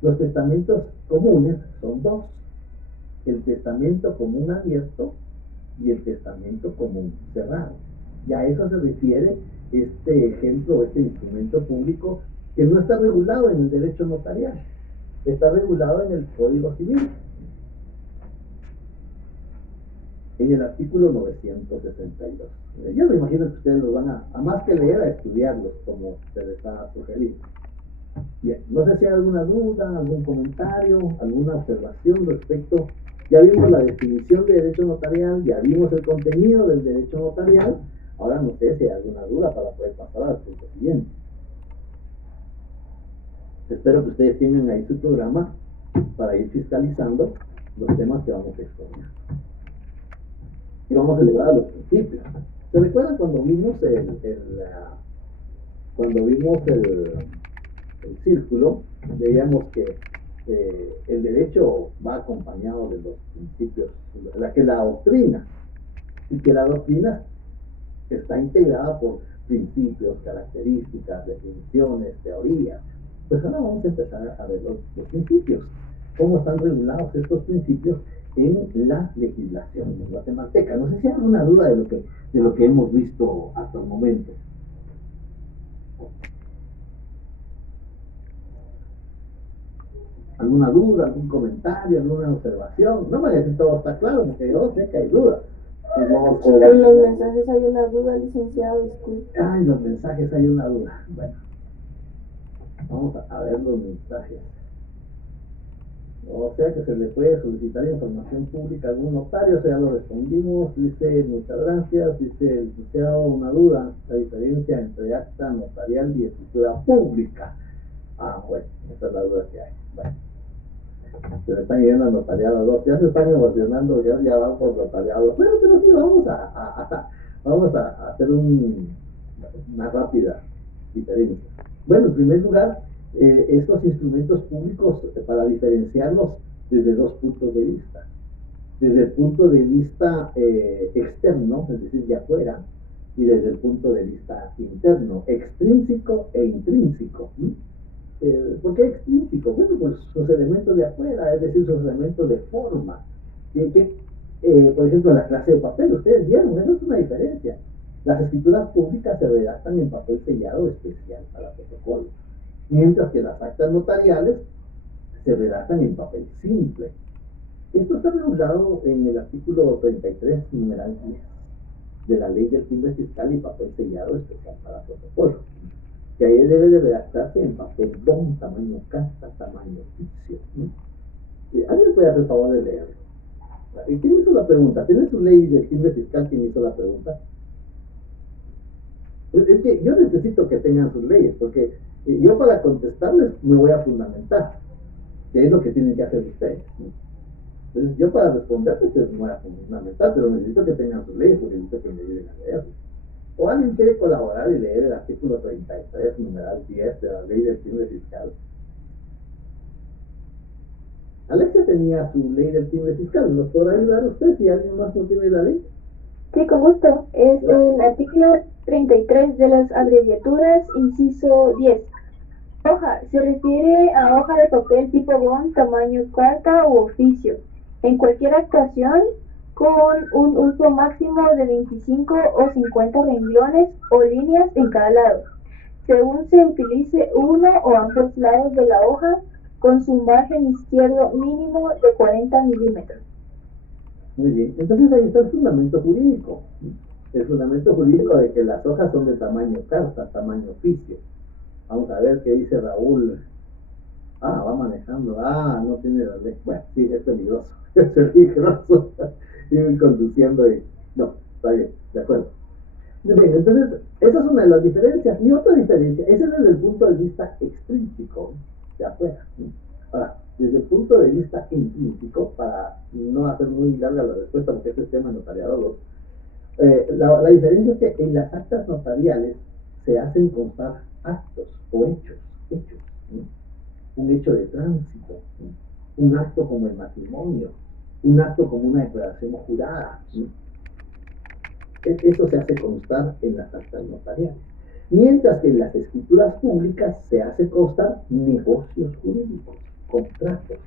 Los testamentos comunes son 2: el testamento común abierto y el testamento común cerrado. Y a eso se refiere este ejemplo, este instrumento público, que no está regulado en el derecho notarial, está regulado en el Código Civil, en el artículo 962. Yo me imagino que ustedes los van a más que leer, a estudiarlos, como se les ha sugerido. Bien, no sé si hay alguna duda, algún comentario, alguna observación respecto. Ya vimos la definición de derecho notarial, ya vimos el contenido del derecho notarial. Ahora no sé si hay alguna duda para poder pasar al punto siguiente. Espero que ustedes tengan ahí su programa para ir fiscalizando los temas que vamos a exponer. Y vamos a elevar a los principios. ¿Se recuerdan cuando vimos el círculo? Veíamos que el derecho va acompañado de los principios, la doctrina, y que la doctrina está integrada por principios, características, definiciones, teorías. Pues ahora vamos a empezar a ver los principios, cómo están regulados estos principios en la legislación guatemalteca. No sé si hay alguna duda de lo que hemos visto hasta el momento. ¿Alguna duda, algún comentario, alguna observación? No me digas si todo está claro, porque yo sé que hay dudas. En los mensajes hay una duda, licenciado, disculpe. Ah, en los mensajes hay una duda. Bueno, vamos a ver los mensajes. O sea que se le puede solicitar información pública a algún notario, o sea, lo respondimos, dice muchas gracias, dice el licenciado, una duda, la diferencia entre acta notarial y escritura pública. Ah, bueno, esa es la duda que hay. Bueno, se me están yendo a notariado dos, ya se están emocionando, ya van por notariado. Bueno, pero sí, vamos a hacer una rápida diferencia. Bueno, en primer lugar, estos instrumentos públicos, para diferenciarlos desde dos puntos de vista. Desde el punto de vista externo, es decir, de afuera, y desde el punto de vista interno, extrínseco e intrínseco. ¿Por qué extrínseco? Bueno, pues sus elementos de afuera, es decir, sus elementos de forma. Por ejemplo, la clase de papel, ustedes vieron, eso es una diferencia. Las escrituras públicas se redactan en papel sellado especial para protocolo, mientras que las actas notariales se redactan en papel simple. Esto está regulado en el artículo 33, numeral 10, de la Ley del Timbre Fiscal y papel sellado especial para protocolo, que ahí debe de redactarse en papel bond, tamaño carta, tamaño oficio. ¿Alguien puede hacer el favor de leerlo? ¿Quién hizo la pregunta? ¿Tiene su ley del timbre fiscal? ¿Quién hizo la pregunta? Pues es que yo necesito que tengan sus leyes, porque yo para contestarles me voy a fundamentar, que es lo que tienen que hacer ustedes. Entonces yo para responderles me voy a fundamentar, pero necesito que tengan sus leyes, porque necesito que me ayuden a leerlo. ¿O alguien quiere colaborar y leer el artículo 33, numeral 10 de la Ley del Timbre Fiscal? Alexia tenía su ley del timbre fiscal. ¿Nos podrá ayudar usted si alguien más no tiene la ley? Sí, con gusto. Es el artículo 33 de las abreviaturas, inciso 10. Hoja. Se refiere a hoja de papel tipo bond, tamaño carta u oficio, en cualquier actuación con un uso máximo de 25 o 50 renglones o líneas en cada lado, según se utilice uno o ambos lados de la hoja, con su margen izquierdo mínimo de 40 milímetros. Muy bien, entonces ahí está el fundamento jurídico. El fundamento jurídico de que las hojas son de tamaño carta, tamaño oficio. Vamos a ver qué dice Raúl. Va manejando. No tiene la ley. Bueno, sí, es peligroso. Es peligroso. Ir conduciendo y... No, está bien, de acuerdo. Muy bien, entonces, esa es una de las diferencias. Y otra diferencia, ese es desde el punto de vista extrínseco, de afuera. Ahora, desde el punto de vista intrínseco, para no hacer muy larga la respuesta, porque este es tema notariado, la diferencia es que en las actas notariales se hacen constar actos o hechos, un hecho de tránsito, un acto como el matrimonio, un acto como una declaración jurada. Eso se hace constar en las actas notariales. Mientras que en las escrituras públicas se hace constar negocios jurídicos, contratos,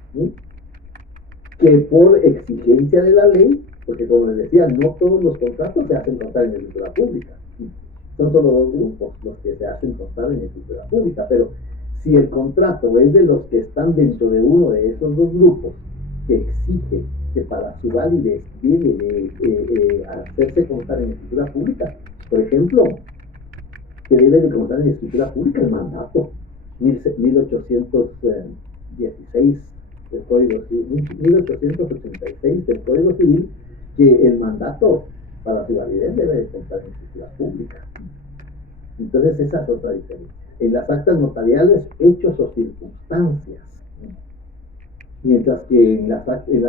que por exigencia de la ley, porque como les decía, no todos los contratos se hacen constar en escritura pública. Son solo dos grupos los que se hacen constar en escritura pública, pero si el contrato es de los que están dentro de uno de esos dos grupos, que exige que para su validez debe de hacerse constar en escritura pública, por ejemplo, que debe de constar en escritura pública el mandato 1816 del Código Civil, 1886 del Código Civil, que el mandato para su validez debe de constar en escritura pública. Entonces esa es otra diferencia. En las actas notariales, hechos o circunstancias, mientras que en las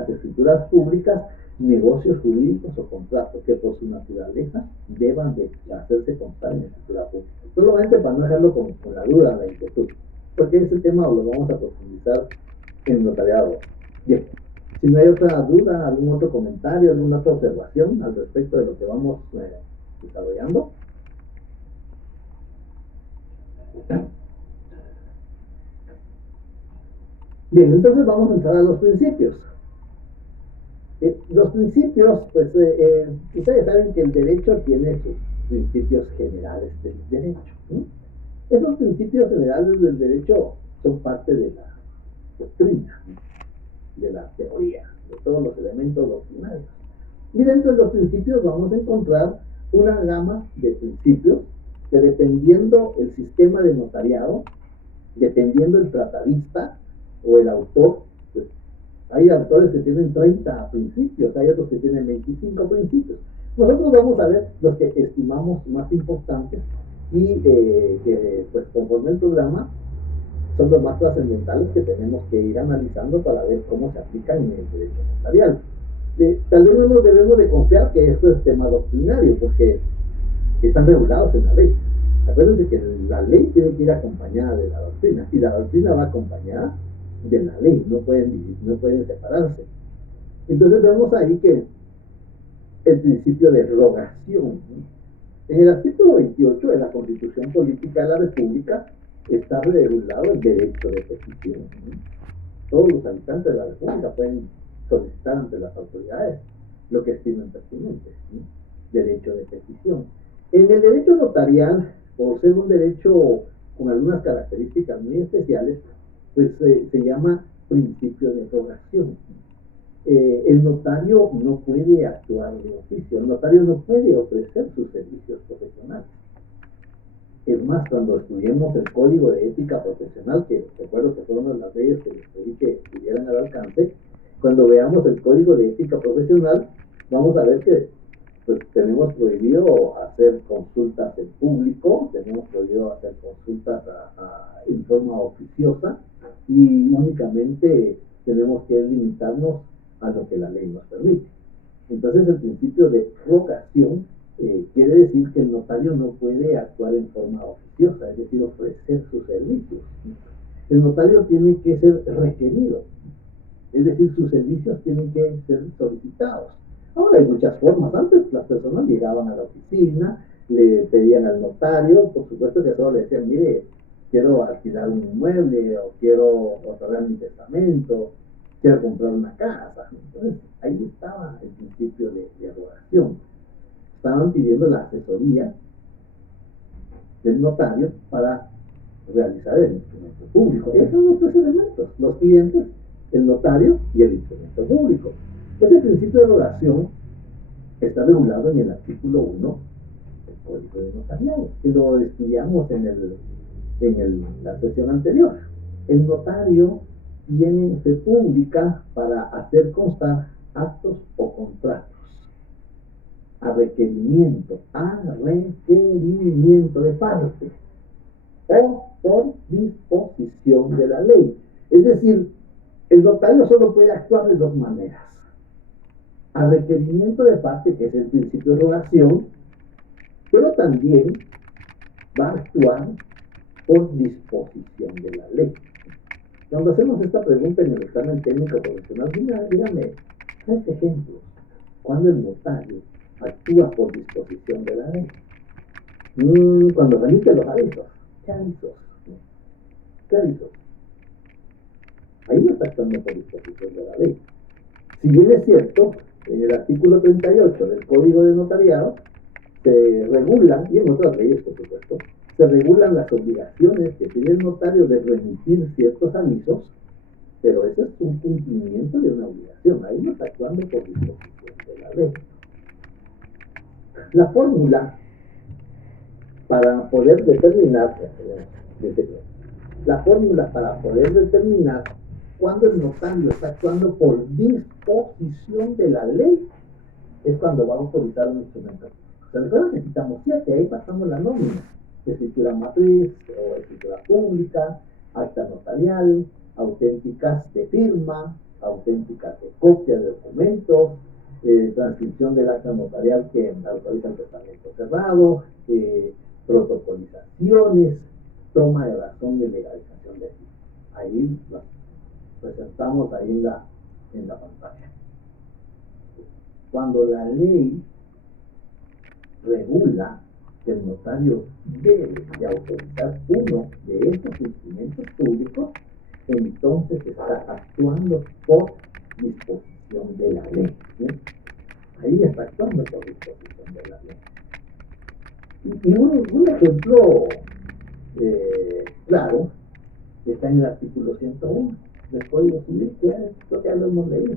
escrituras públicas, negocios jurídicos o contratos que por su naturaleza deban de hacerse constar en escritura pública. Solamente para no dejarlo con la duda, la inquietud, porque ese tema lo vamos a profundizar en notariado. Bien, si no hay otra duda, algún otro comentario, alguna otra observación al respecto de lo que vamos desarrollando. Bien, entonces vamos a entrar a los principios. Los principios, pues, ustedes saben que el derecho tiene sus principios generales del derecho, ¿no? Esos principios generales del derecho son parte de la doctrina, de la teoría, de todos los elementos doctrinarios. Y dentro de los principios vamos a encontrar una gama de principios que, dependiendo el sistema de notariado, dependiendo el tratadista o el autor, pues, hay autores que tienen 30 principios, hay otros que tienen 25 principios. Nosotros vamos a ver los que estimamos más importantes y que, pues, conforme el programa, son los más trascendentales que tenemos que ir analizando para ver cómo se aplican en el derecho notarial. Tal vez no nos debemos de confiar que esto es tema doctrinario, porque están regulados en la ley. Acuérdense que la ley tiene que ir acompañada de la doctrina, y la doctrina va acompañada de la ley, no pueden separarse. Entonces vemos ahí que el principio de rogación, ¿no? En el artículo 28 de la Constitución Política de la República está regulado el derecho de petición, ¿no? Todos los habitantes de la República pueden solicitar ante las autoridades lo que estimen pertinente, ¿no? Derecho de petición. En el derecho notarial, por ser un derecho con algunas características muy especiales, pues se llama principio de rogación. El notario no puede actuar de oficio, el notario no puede ofrecer sus servicios profesionales. Es más, cuando estudiemos el Código de Ética Profesional, que recuerdo que fue una de las leyes que les pedí que estuvieran al alcance, cuando veamos el Código de Ética Profesional, vamos a ver que, pues, tenemos prohibido hacer consultas en público, tenemos prohibido hacer consultas en forma oficiosa, y únicamente tenemos que limitarnos a lo que la ley nos permite. Entonces, el principio de rogación quiere decir que el notario no puede actuar en forma oficiosa, es decir, ofrecer sus servicios. El notario tiene que ser requerido, es decir, sus servicios tienen que ser solicitados. Ahora hay muchas formas. Antes las personas llegaban a la oficina, le pedían al notario, por supuesto que solo le decían, mire, quiero alquilar un inmueble, o quiero otorgar mi testamento, quiero comprar una casa. Entonces ahí estaba el principio de rogación. Estaban pidiendo la asesoría del notario para realizar el instrumento público. Esos son los tres elementos: los clientes, el notario y el instrumento público. Ese principio de rogación está regulado en el artículo 1 del Código de Notariado, que lo estudiamos en la sesión anterior. El notario tiene fe pública para hacer constar actos o contratos a requerimiento de parte o por disposición de la ley. Es decir, el notario solo puede actuar de dos maneras: a requerimiento de parte, que es el principio de rogación, pero también va a actuar por disposición de la ley. Cuando hacemos esta pregunta en el examen técnico profesional, dígame 3 ejemplos cuando el notario actúa por disposición de la ley. Cuando remite los avisos. ¿Qué avisos? ¿Qué avisos? Ahí no está actuando por disposición de la ley. Si bien es cierto, en el artículo 38 del Código de Notariado se regulan, y en otras leyes por supuesto, se regulan las obligaciones que tiene el notario de remitir ciertos avisos, pero ese es un cumplimiento de una obligación. Ahí no está actuando por disposición de la ley. La fórmula para poder determinar cuando el notario está actuando por disposición de la ley es cuando va a autorizar un instrumento. ¿Se recuerdan que citamos 7? Ahí pasamos la nómina: escritura matriz o escritura pública, acta notarial, auténticas de firma, auténticas de copia de documentos, transcripción del acta notarial que autoriza el testamento cerrado, protocolizaciones, toma de razón de legalización de firma. Ahí las estamos ahí en la pantalla. Cuando la ley regula que el notario debe de autorizar uno de estos instrumentos públicos, entonces está actuando por disposición de la ley. ¿Sí? Ahí está actuando por disposición de la ley. Y un ejemplo claro está en el artículo 101 del Código Civil, que esto ya lo hemos leído.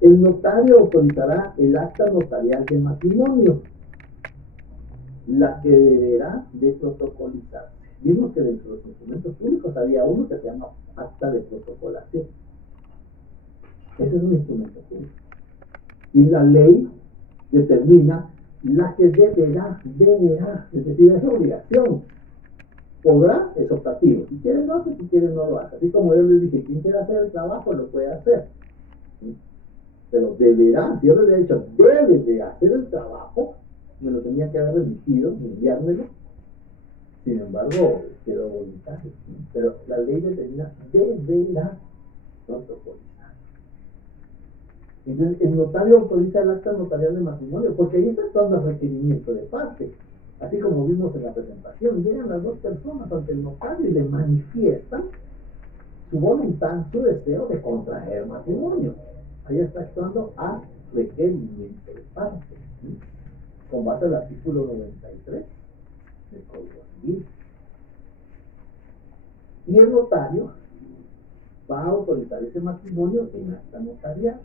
El notario autorizará el acta notarial de matrimonio, la que deberá de protocolizarse. Vimos que dentro de los instrumentos públicos había uno que se llama acta de protocolación. Ese es un instrumento público. Y la ley determina la que deberá, es decir, es obligación. Podrá, es optativo. Si quiere, lo hace, si quiere, no lo hace. Así como yo les dije, quien quiera hacer el trabajo, lo puede hacer. ¿Sí? Pero deberá, si yo les había dicho, debe de hacer el trabajo, me lo tenía que haber remitido, enviármelo. Sin embargo, quedó voluntario. ¿Sí? Pero la ley determina, deberá protocolizar. Entonces, el notario autoriza el acta notarial de matrimonio, porque ahí está actuando el requerimiento de parte. Así como vimos en la presentación, llegan las dos personas ante el notario y le manifiestan su voluntad, su deseo de contraer matrimonio. Ahí está actuando a requerimiento de parte, ¿sí? Con base al artículo 93 del Código Civil. Y el notario va a autorizar ese matrimonio en acta notarial,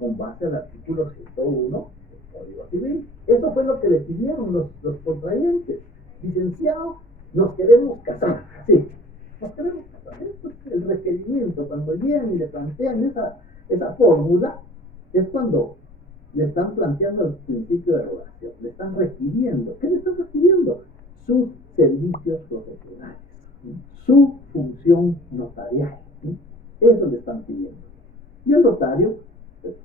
con base al artículo 101 del Código Civil. Eso fue lo que le pidieron los contrayentes. Licenciado, nos queremos casar. Sí, nos queremos casar. Esto es el requerimiento. Cuando llegan y le plantean esa fórmula, es cuando le están planteando el principio de rogación. Le están requiriendo. ¿Qué le están requiriendo? Sus servicios profesionales, ¿sí? Su función notarial, ¿sí? Eso le están pidiendo. Y el notario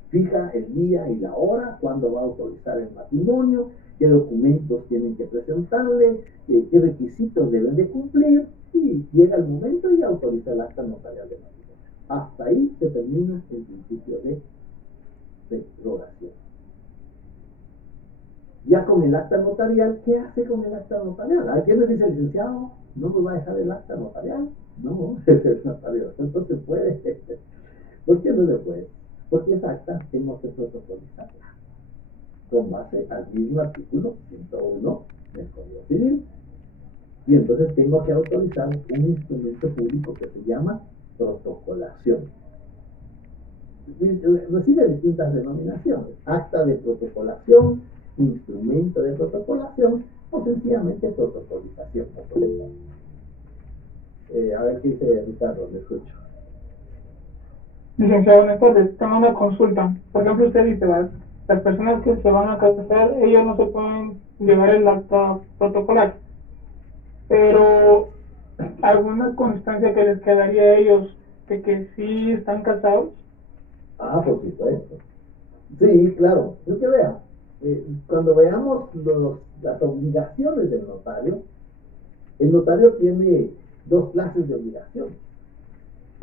fija el día y la hora, cuándo va a autorizar el matrimonio, qué documentos tienen que presentarle, qué requisitos deben de cumplir, y llega el momento y autoriza el acta notarial de matrimonio. Hasta ahí se termina el principio de rogación. Ya con el acta notarial, ¿qué hace con el acta notarial? ¿Alguien le dice, licenciado, no me va a dejar el acta notarial? No, es el notario. Entonces puede. ¿Por qué no le puede? Porque esa acta tengo que protocolizarla con base al mismo artículo 101 del Código Civil. Y entonces tengo que autorizar un instrumento público que se llama protocolación. Recibe distintas denominaciones: acta de protocolación, instrumento de protocolación o sencillamente protocolización. A ver qué dice Ricardo, le escucho. Licenciado, buenas tardes. Tengo una consulta. Por ejemplo, usted dice, ¿verdad? Las personas que se van a casar, ellos no se pueden llevar el acta protocolar, pero ¿alguna constancia que les quedaría a ellos de que sí están casados? Ah, por supuesto. Sí, claro. Es que vea, cuando veamos las obligaciones del notario, el notario tiene dos clases de obligaciones.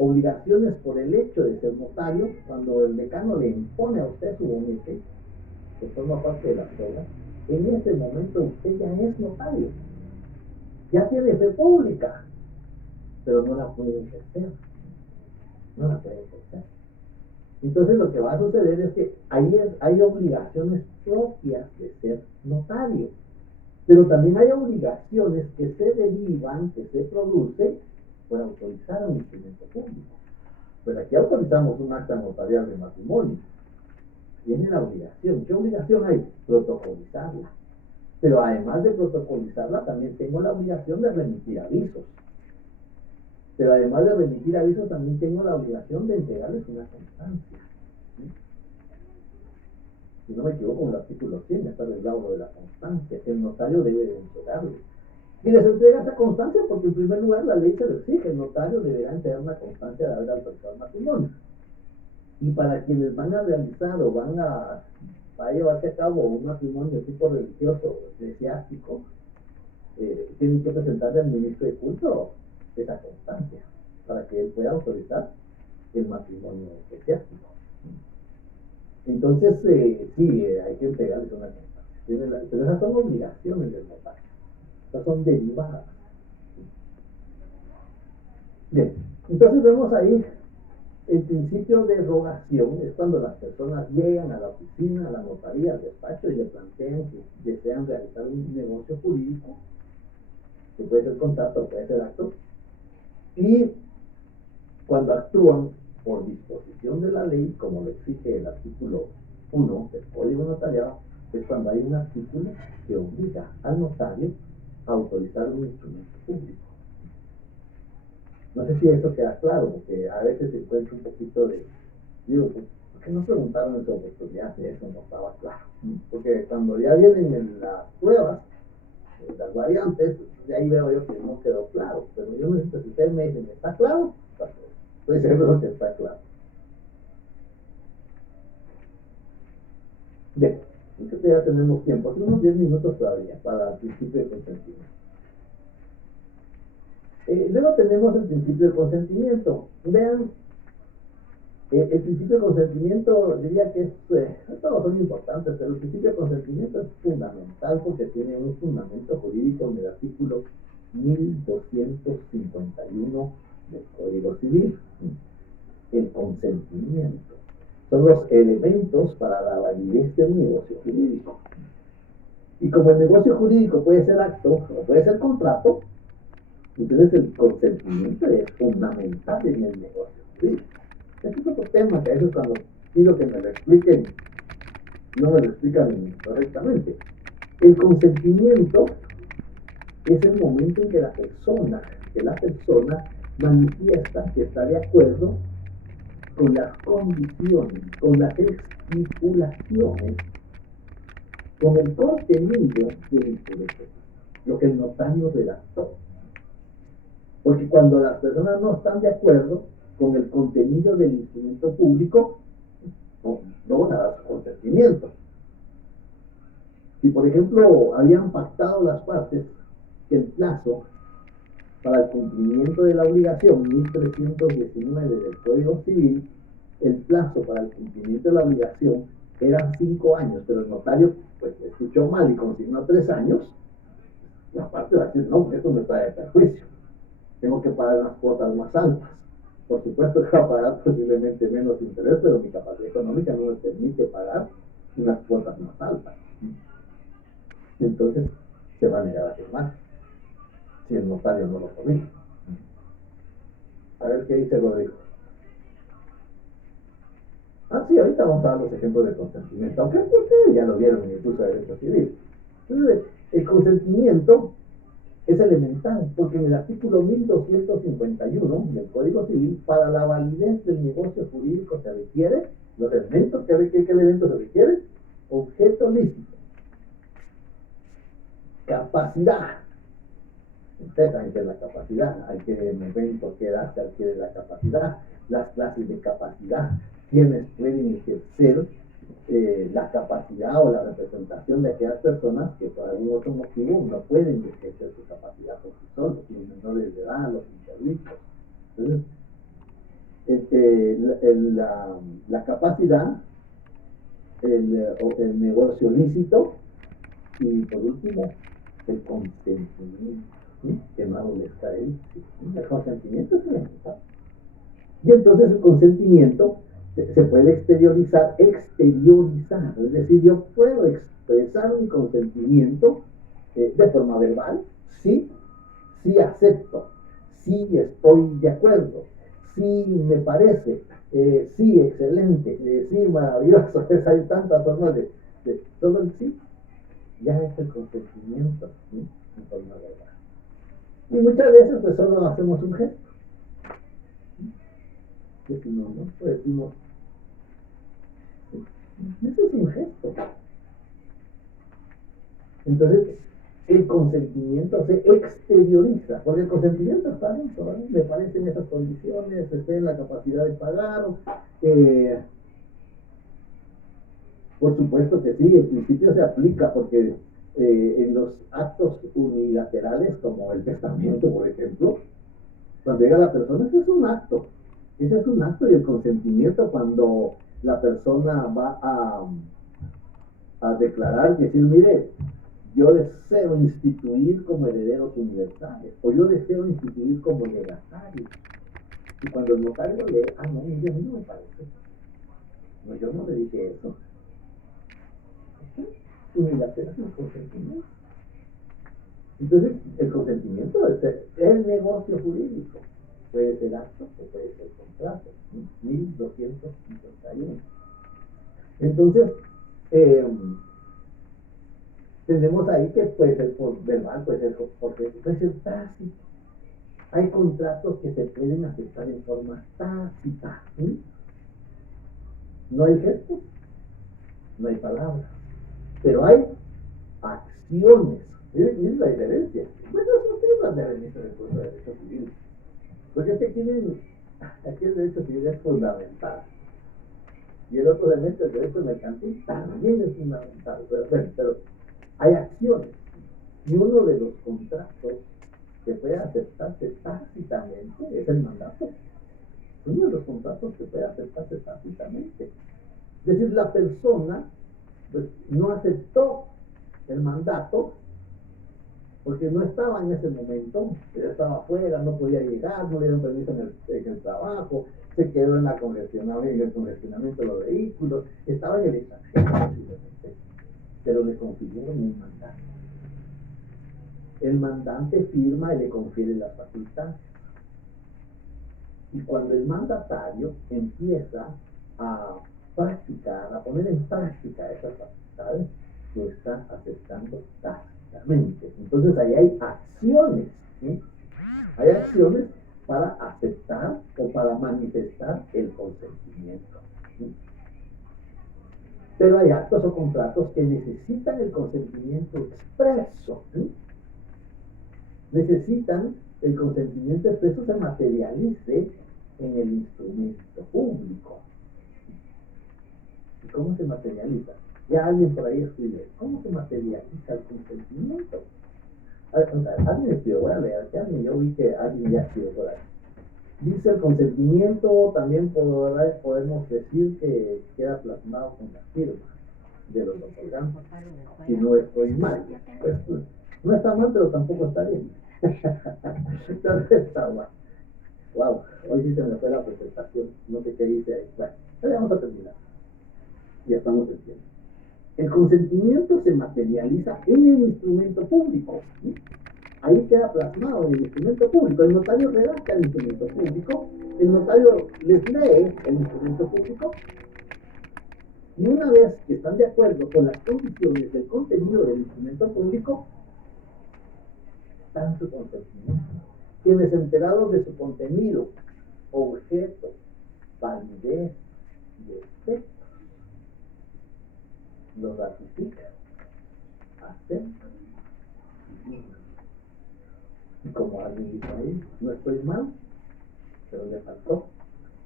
Obligaciones por el hecho de ser notario, cuando el decano le impone a usted su bonete, que forma parte de la toga, en ese momento usted ya es notario, ya tiene fe pública, pero no la puede ejercer, no la puede ejercer. Entonces lo que va a suceder es que hay obligaciones propias de ser notario, pero también hay obligaciones que se derivan, que se producen por autorizar un instrumento público. Pues aquí autorizamos un acta notarial de matrimonio. Tiene la obligación. ¿Qué obligación hay? Protocolizarla. Pero además de protocolizarla, también tengo la obligación de remitir avisos. Pero además de remitir avisos, también tengo la obligación de entregarles una constancia. ¿Sí? Si no me equivoco, en el artículo 100 está arreglado lo de la constancia, que el notario debe de entregarle. Y les entrega esa constancia porque, en primer lugar, la ley se lo exige. El notario deberá entregar una constancia de haber autorizado el matrimonio. Y para quienes van a realizar o van a llevarse a cabo un matrimonio tipo religioso, eclesiástico, tienen que presentarle al ministro de culto esa constancia para que él pueda autorizar el matrimonio eclesiástico. Entonces, sí, hay que entregarles una constancia. Pero esas son obligaciones del notario. Esas son derivadas. Bien, entonces vemos ahí el principio de rogación. Es cuando las personas llegan a la oficina, a la notaría, al despacho y le plantean que desean realizar un negocio jurídico, que puede ser contrato, puede ser acto, y cuando actúan por disposición de la ley, como lo exige el artículo 1 del Código Notariado, es cuando hay un artículo que obliga al notario a autorizar un instrumento público. No sé si eso queda claro, porque a veces se encuentra un poquito de, digo, ¿por qué no preguntaron en su oportunidad si eso no estaba claro? Porque cuando ya vienen en las pruebas, las variantes, de ahí veo yo que no quedó claro, pero yo necesito, si ustedes me dicen, ¿está claro? Estoy seguro que está claro. Bien, entonces ya tenemos tiempo, hace unos 10 minutos todavía para el principio de consentimiento. Luego tenemos el principio de consentimiento. Vean, el principio de consentimiento diría que todos son importantes, pero el principio de consentimiento es fundamental porque tiene un fundamento jurídico en el artículo 1251 del Código Civil. El consentimiento son los elementos para la validez del negocio jurídico. Y como el negocio jurídico puede ser acto o puede ser contrato, entonces el consentimiento es fundamental en el negocio jurídico. Este es otro tema que a veces cuando pido que me lo expliquen, no me lo explican correctamente. El consentimiento es el momento en que la persona manifiesta que está de acuerdo con las condiciones, con las estipulaciones, con el contenido del instrumento, lo que el notario redactó. Porque cuando las personas no están de acuerdo con el contenido del instrumento público, no van a dar su consentimiento. Si, por ejemplo, habían pactado las partes que el plazo para el cumplimiento de la obligación, 1319 del Código Civil, el plazo para el cumplimiento de la obligación eran 5 años, pero el notario pues escuchó mal y consignó 3 años, la parte va a decir, no, esto me trae perjuicio, tengo que pagar unas cuotas más altas. Por supuesto que va a pagar posiblemente menos interés, pero mi capacidad económica no me permite pagar unas cuotas más altas. Entonces se va a negar a firmar si el notario no lo corrige. A ver qué dice Rodrigo. Sí, ahorita vamos a dar los ejemplos de consentimiento, aunque ustedes ya lo vieron en el curso de Derecho Civil. Entonces, el consentimiento es elemental, porque en el artículo 1251 del Código Civil, para la validez del negocio jurídico se requiere, los elementos, ¿qué elementos se requieren? Objeto lícito, capacidad. Ustedes saben qué es la capacidad, hay que en eventos que se adquiere la capacidad, las clases de capacidad, quienes pueden ejercer la capacidad o la representación de aquellas personas que por algún otro motivo no pueden ejercer su capacidad por sí solos, los menores de edad, los interdictos. Entonces, la capacidad, el negocio lícito y por último, el consentimiento. Que no adolezca él. El consentimiento es elemental. Y entonces el consentimiento se puede exteriorizar, es decir, yo puedo expresar mi consentimiento de forma verbal, sí acepto, sí estoy de acuerdo, sí me parece, sí excelente, sí maravilloso. Hay tantas formas de todo el sí, ya es el consentimiento, ¿sí? En forma verbal. Y muchas veces pues solo hacemos un gesto. Decimos, ¿no? Pues decimos, eso es un gesto. Entonces, el consentimiento se exterioriza, porque el consentimiento está dentro, ¿no? Me parecen esas condiciones, estoy en la capacidad de pagar. Por supuesto que sí, el principio se aplica porque en los actos unilaterales, como el testamento, por ejemplo, cuando llega la persona, ese es un acto Ese es un acto y el consentimiento cuando la persona va a declarar y decir, mire, yo deseo instituir como herederos universales, o yo deseo instituir como legatarios. Y cuando el notario lee, no, mire, a mí no me parece. No, yo no le dije eso. Unilateral es el consentimiento. Entonces, el consentimiento es el negocio jurídico. Puede ser acto o puede ser contrato. 1251. Entonces, tenemos ahí que puede ser por verbal, puede ser tácito. Hay contratos que se pueden aceptar en forma tácita. No hay gestos, no hay palabras, pero hay acciones. Miren la diferencia. Bueno, eso ustedes van a haber visto en el curso de Derecho Civil. Porque aquí el Derecho Civil es fundamental. Y el otro elemento, el Derecho Mercantil, también es fundamental. Pero hay acciones. Y uno de los contratos que puede aceptarse tácitamente es el mandato. Uno de los contratos que puede aceptarse tácitamente. Es decir, la persona pues, no aceptó el mandato porque no estaba en ese momento, estaba afuera, no podía llegar, no le dieron permiso en el trabajo, se quedó en el congestionamiento de los vehículos, estaba en el extranjero, pero le confirmaron un mandato. El mandante firma y le confiere las facultades. Y cuando el mandatario empieza a practicar, a poner en práctica esas facultades, lo está aceptando tácitamente. Entonces ahí hay acciones, ¿sí? Hay acciones para aceptar o para manifestar el consentimiento, ¿sí? Pero hay actos o contratos que necesitan el consentimiento expreso, ¿sí? Necesitan el consentimiento expreso se materialice en el instrumento público. ¿Y cómo se materializa? Ya alguien por ahí escribe, ¿cómo se materializa el consentimiento? Alguien escribió, voy a leer, yo vi que alguien ya escribió por ahí. Dice el consentimiento, también podemos decir que queda plasmado con la firma de los otorgantes, si no estoy mal. Pues, no está mal, pero tampoco está bien. Entonces está mal. Wow, hoy sí se me fue la presentación, no sé qué dice ahí. Bueno, ya vamos a terminar. Ya estamos en tiempo. El consentimiento se materializa en el instrumento público, ¿sí? Ahí queda plasmado en el instrumento público. El notario redacta el instrumento público, el notario les lee el instrumento público, y una vez que están de acuerdo con las condiciones del contenido del instrumento público, dan su consentimiento. Quienes enterados de su contenido, objeto, validez y efectos, lo ratifican, aceptan y firman. Y como alguien dijo ahí, no estoy mal, pero le faltó.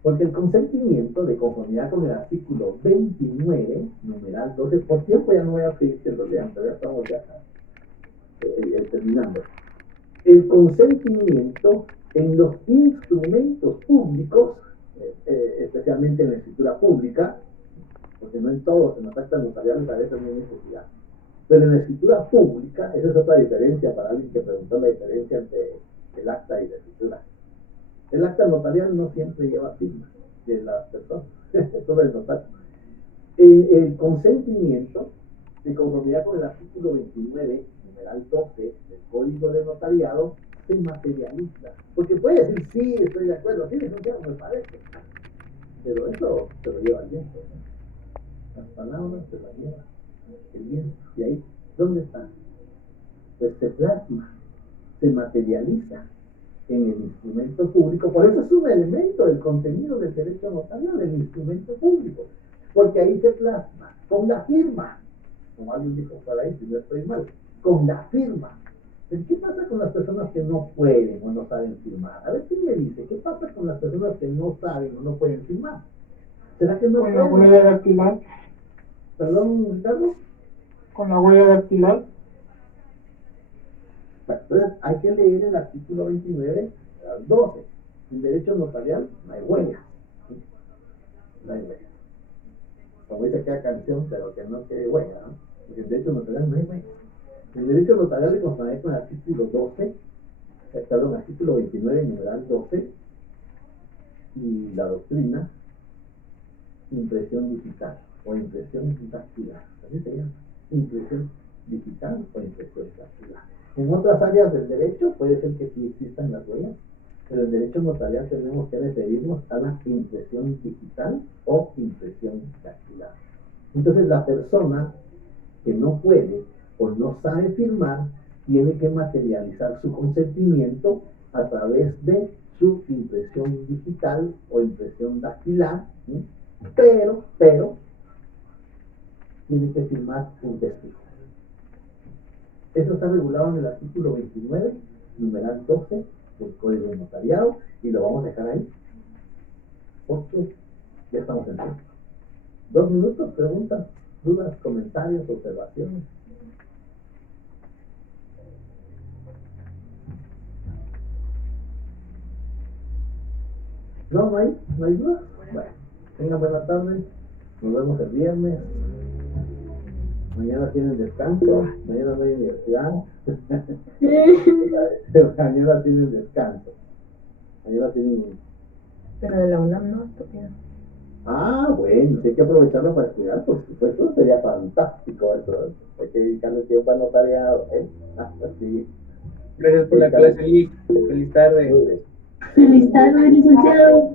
Porque el consentimiento, de conformidad con el artículo 29, numeral 12, por tiempo ya no voy a pedir que lo lean, pero ya estamos terminando. El consentimiento en los instrumentos públicos, especialmente en la escritura pública, porque no en todos, en las actas notariales a veces no hay necesidad, pero en la escritura pública, esa es otra diferencia para alguien que preguntó la diferencia entre el acta y la escritura. El acta notarial no siempre lleva firma de las personas, solo el notario. El consentimiento, de conformidad con el artículo 29, numeral 12 del Código de Notariado, se materializa. Porque puede decir, sí, estoy de acuerdo, sí, licenciado, me parece. Pero eso se lo lleva el viento, ¿no? Las palabras se las lleva el viento. Y ahí, ¿dónde están? Pues se plasma, se materializa en el instrumento público. Por eso es un elemento del contenido del derecho notarial, el instrumento público. Porque ahí se plasma con la firma. Como alguien dijo por ahí, si no estoy mal, con la firma. ¿Qué pasa con las personas que no pueden o no saben firmar? A ver quién me dice, ¿qué pasa con las personas que no saben o no pueden firmar? ¿Será que no Con pueden? la huella dactilar. ¿Perdón, Ricardo? Con la huella dactilar. Entonces hay que leer el artículo 29 al 12. En derecho notarial no hay huellas. ¿Sí? No hay huellas. Como dice aquella canción, pero que no quede huella, ¿no? Porque en derecho notarial no hay huellas. En derecho notarial le conforme con el artículo 12, perdón, artículo 29, numeral 12, y la doctrina, impresión digital o impresión dactilar. Así se llama. Impresión digital o impresión dactilar. En otras áreas del derecho puede ser que sí existan las huellas, pero en derecho notarial tenemos que referirnos a la impresión digital o impresión dactilar. Entonces la persona que no puede o no sabe firmar tiene que materializar su consentimiento a través de su impresión digital o impresión dactilar, ¿sí? pero tiene que firmar un testigo. Eso está regulado en el artículo 29, numeral 12 del Código de Notariado, y lo vamos a dejar ahí porque ya estamos en tiempo. 2 minutos, preguntas, dudas, comentarios, observaciones. No hay dudas. Bueno, tengan buena tarde, nos vemos el viernes. Mañana tienen descanso, mañana no hay universidad. Mañana tienen descanso. Mañana tienen... Pero de la UNAM no, estúpido. Ah, bueno, sí hay que aprovecharlo para estudiar, por supuesto, sería fantástico eso. Hay que dedicarle tiempo a notariado, ¿eh? Así. Gracias por la clase, Lick. Feliz tarde. Muy bien. Feliz tarde, licenciado.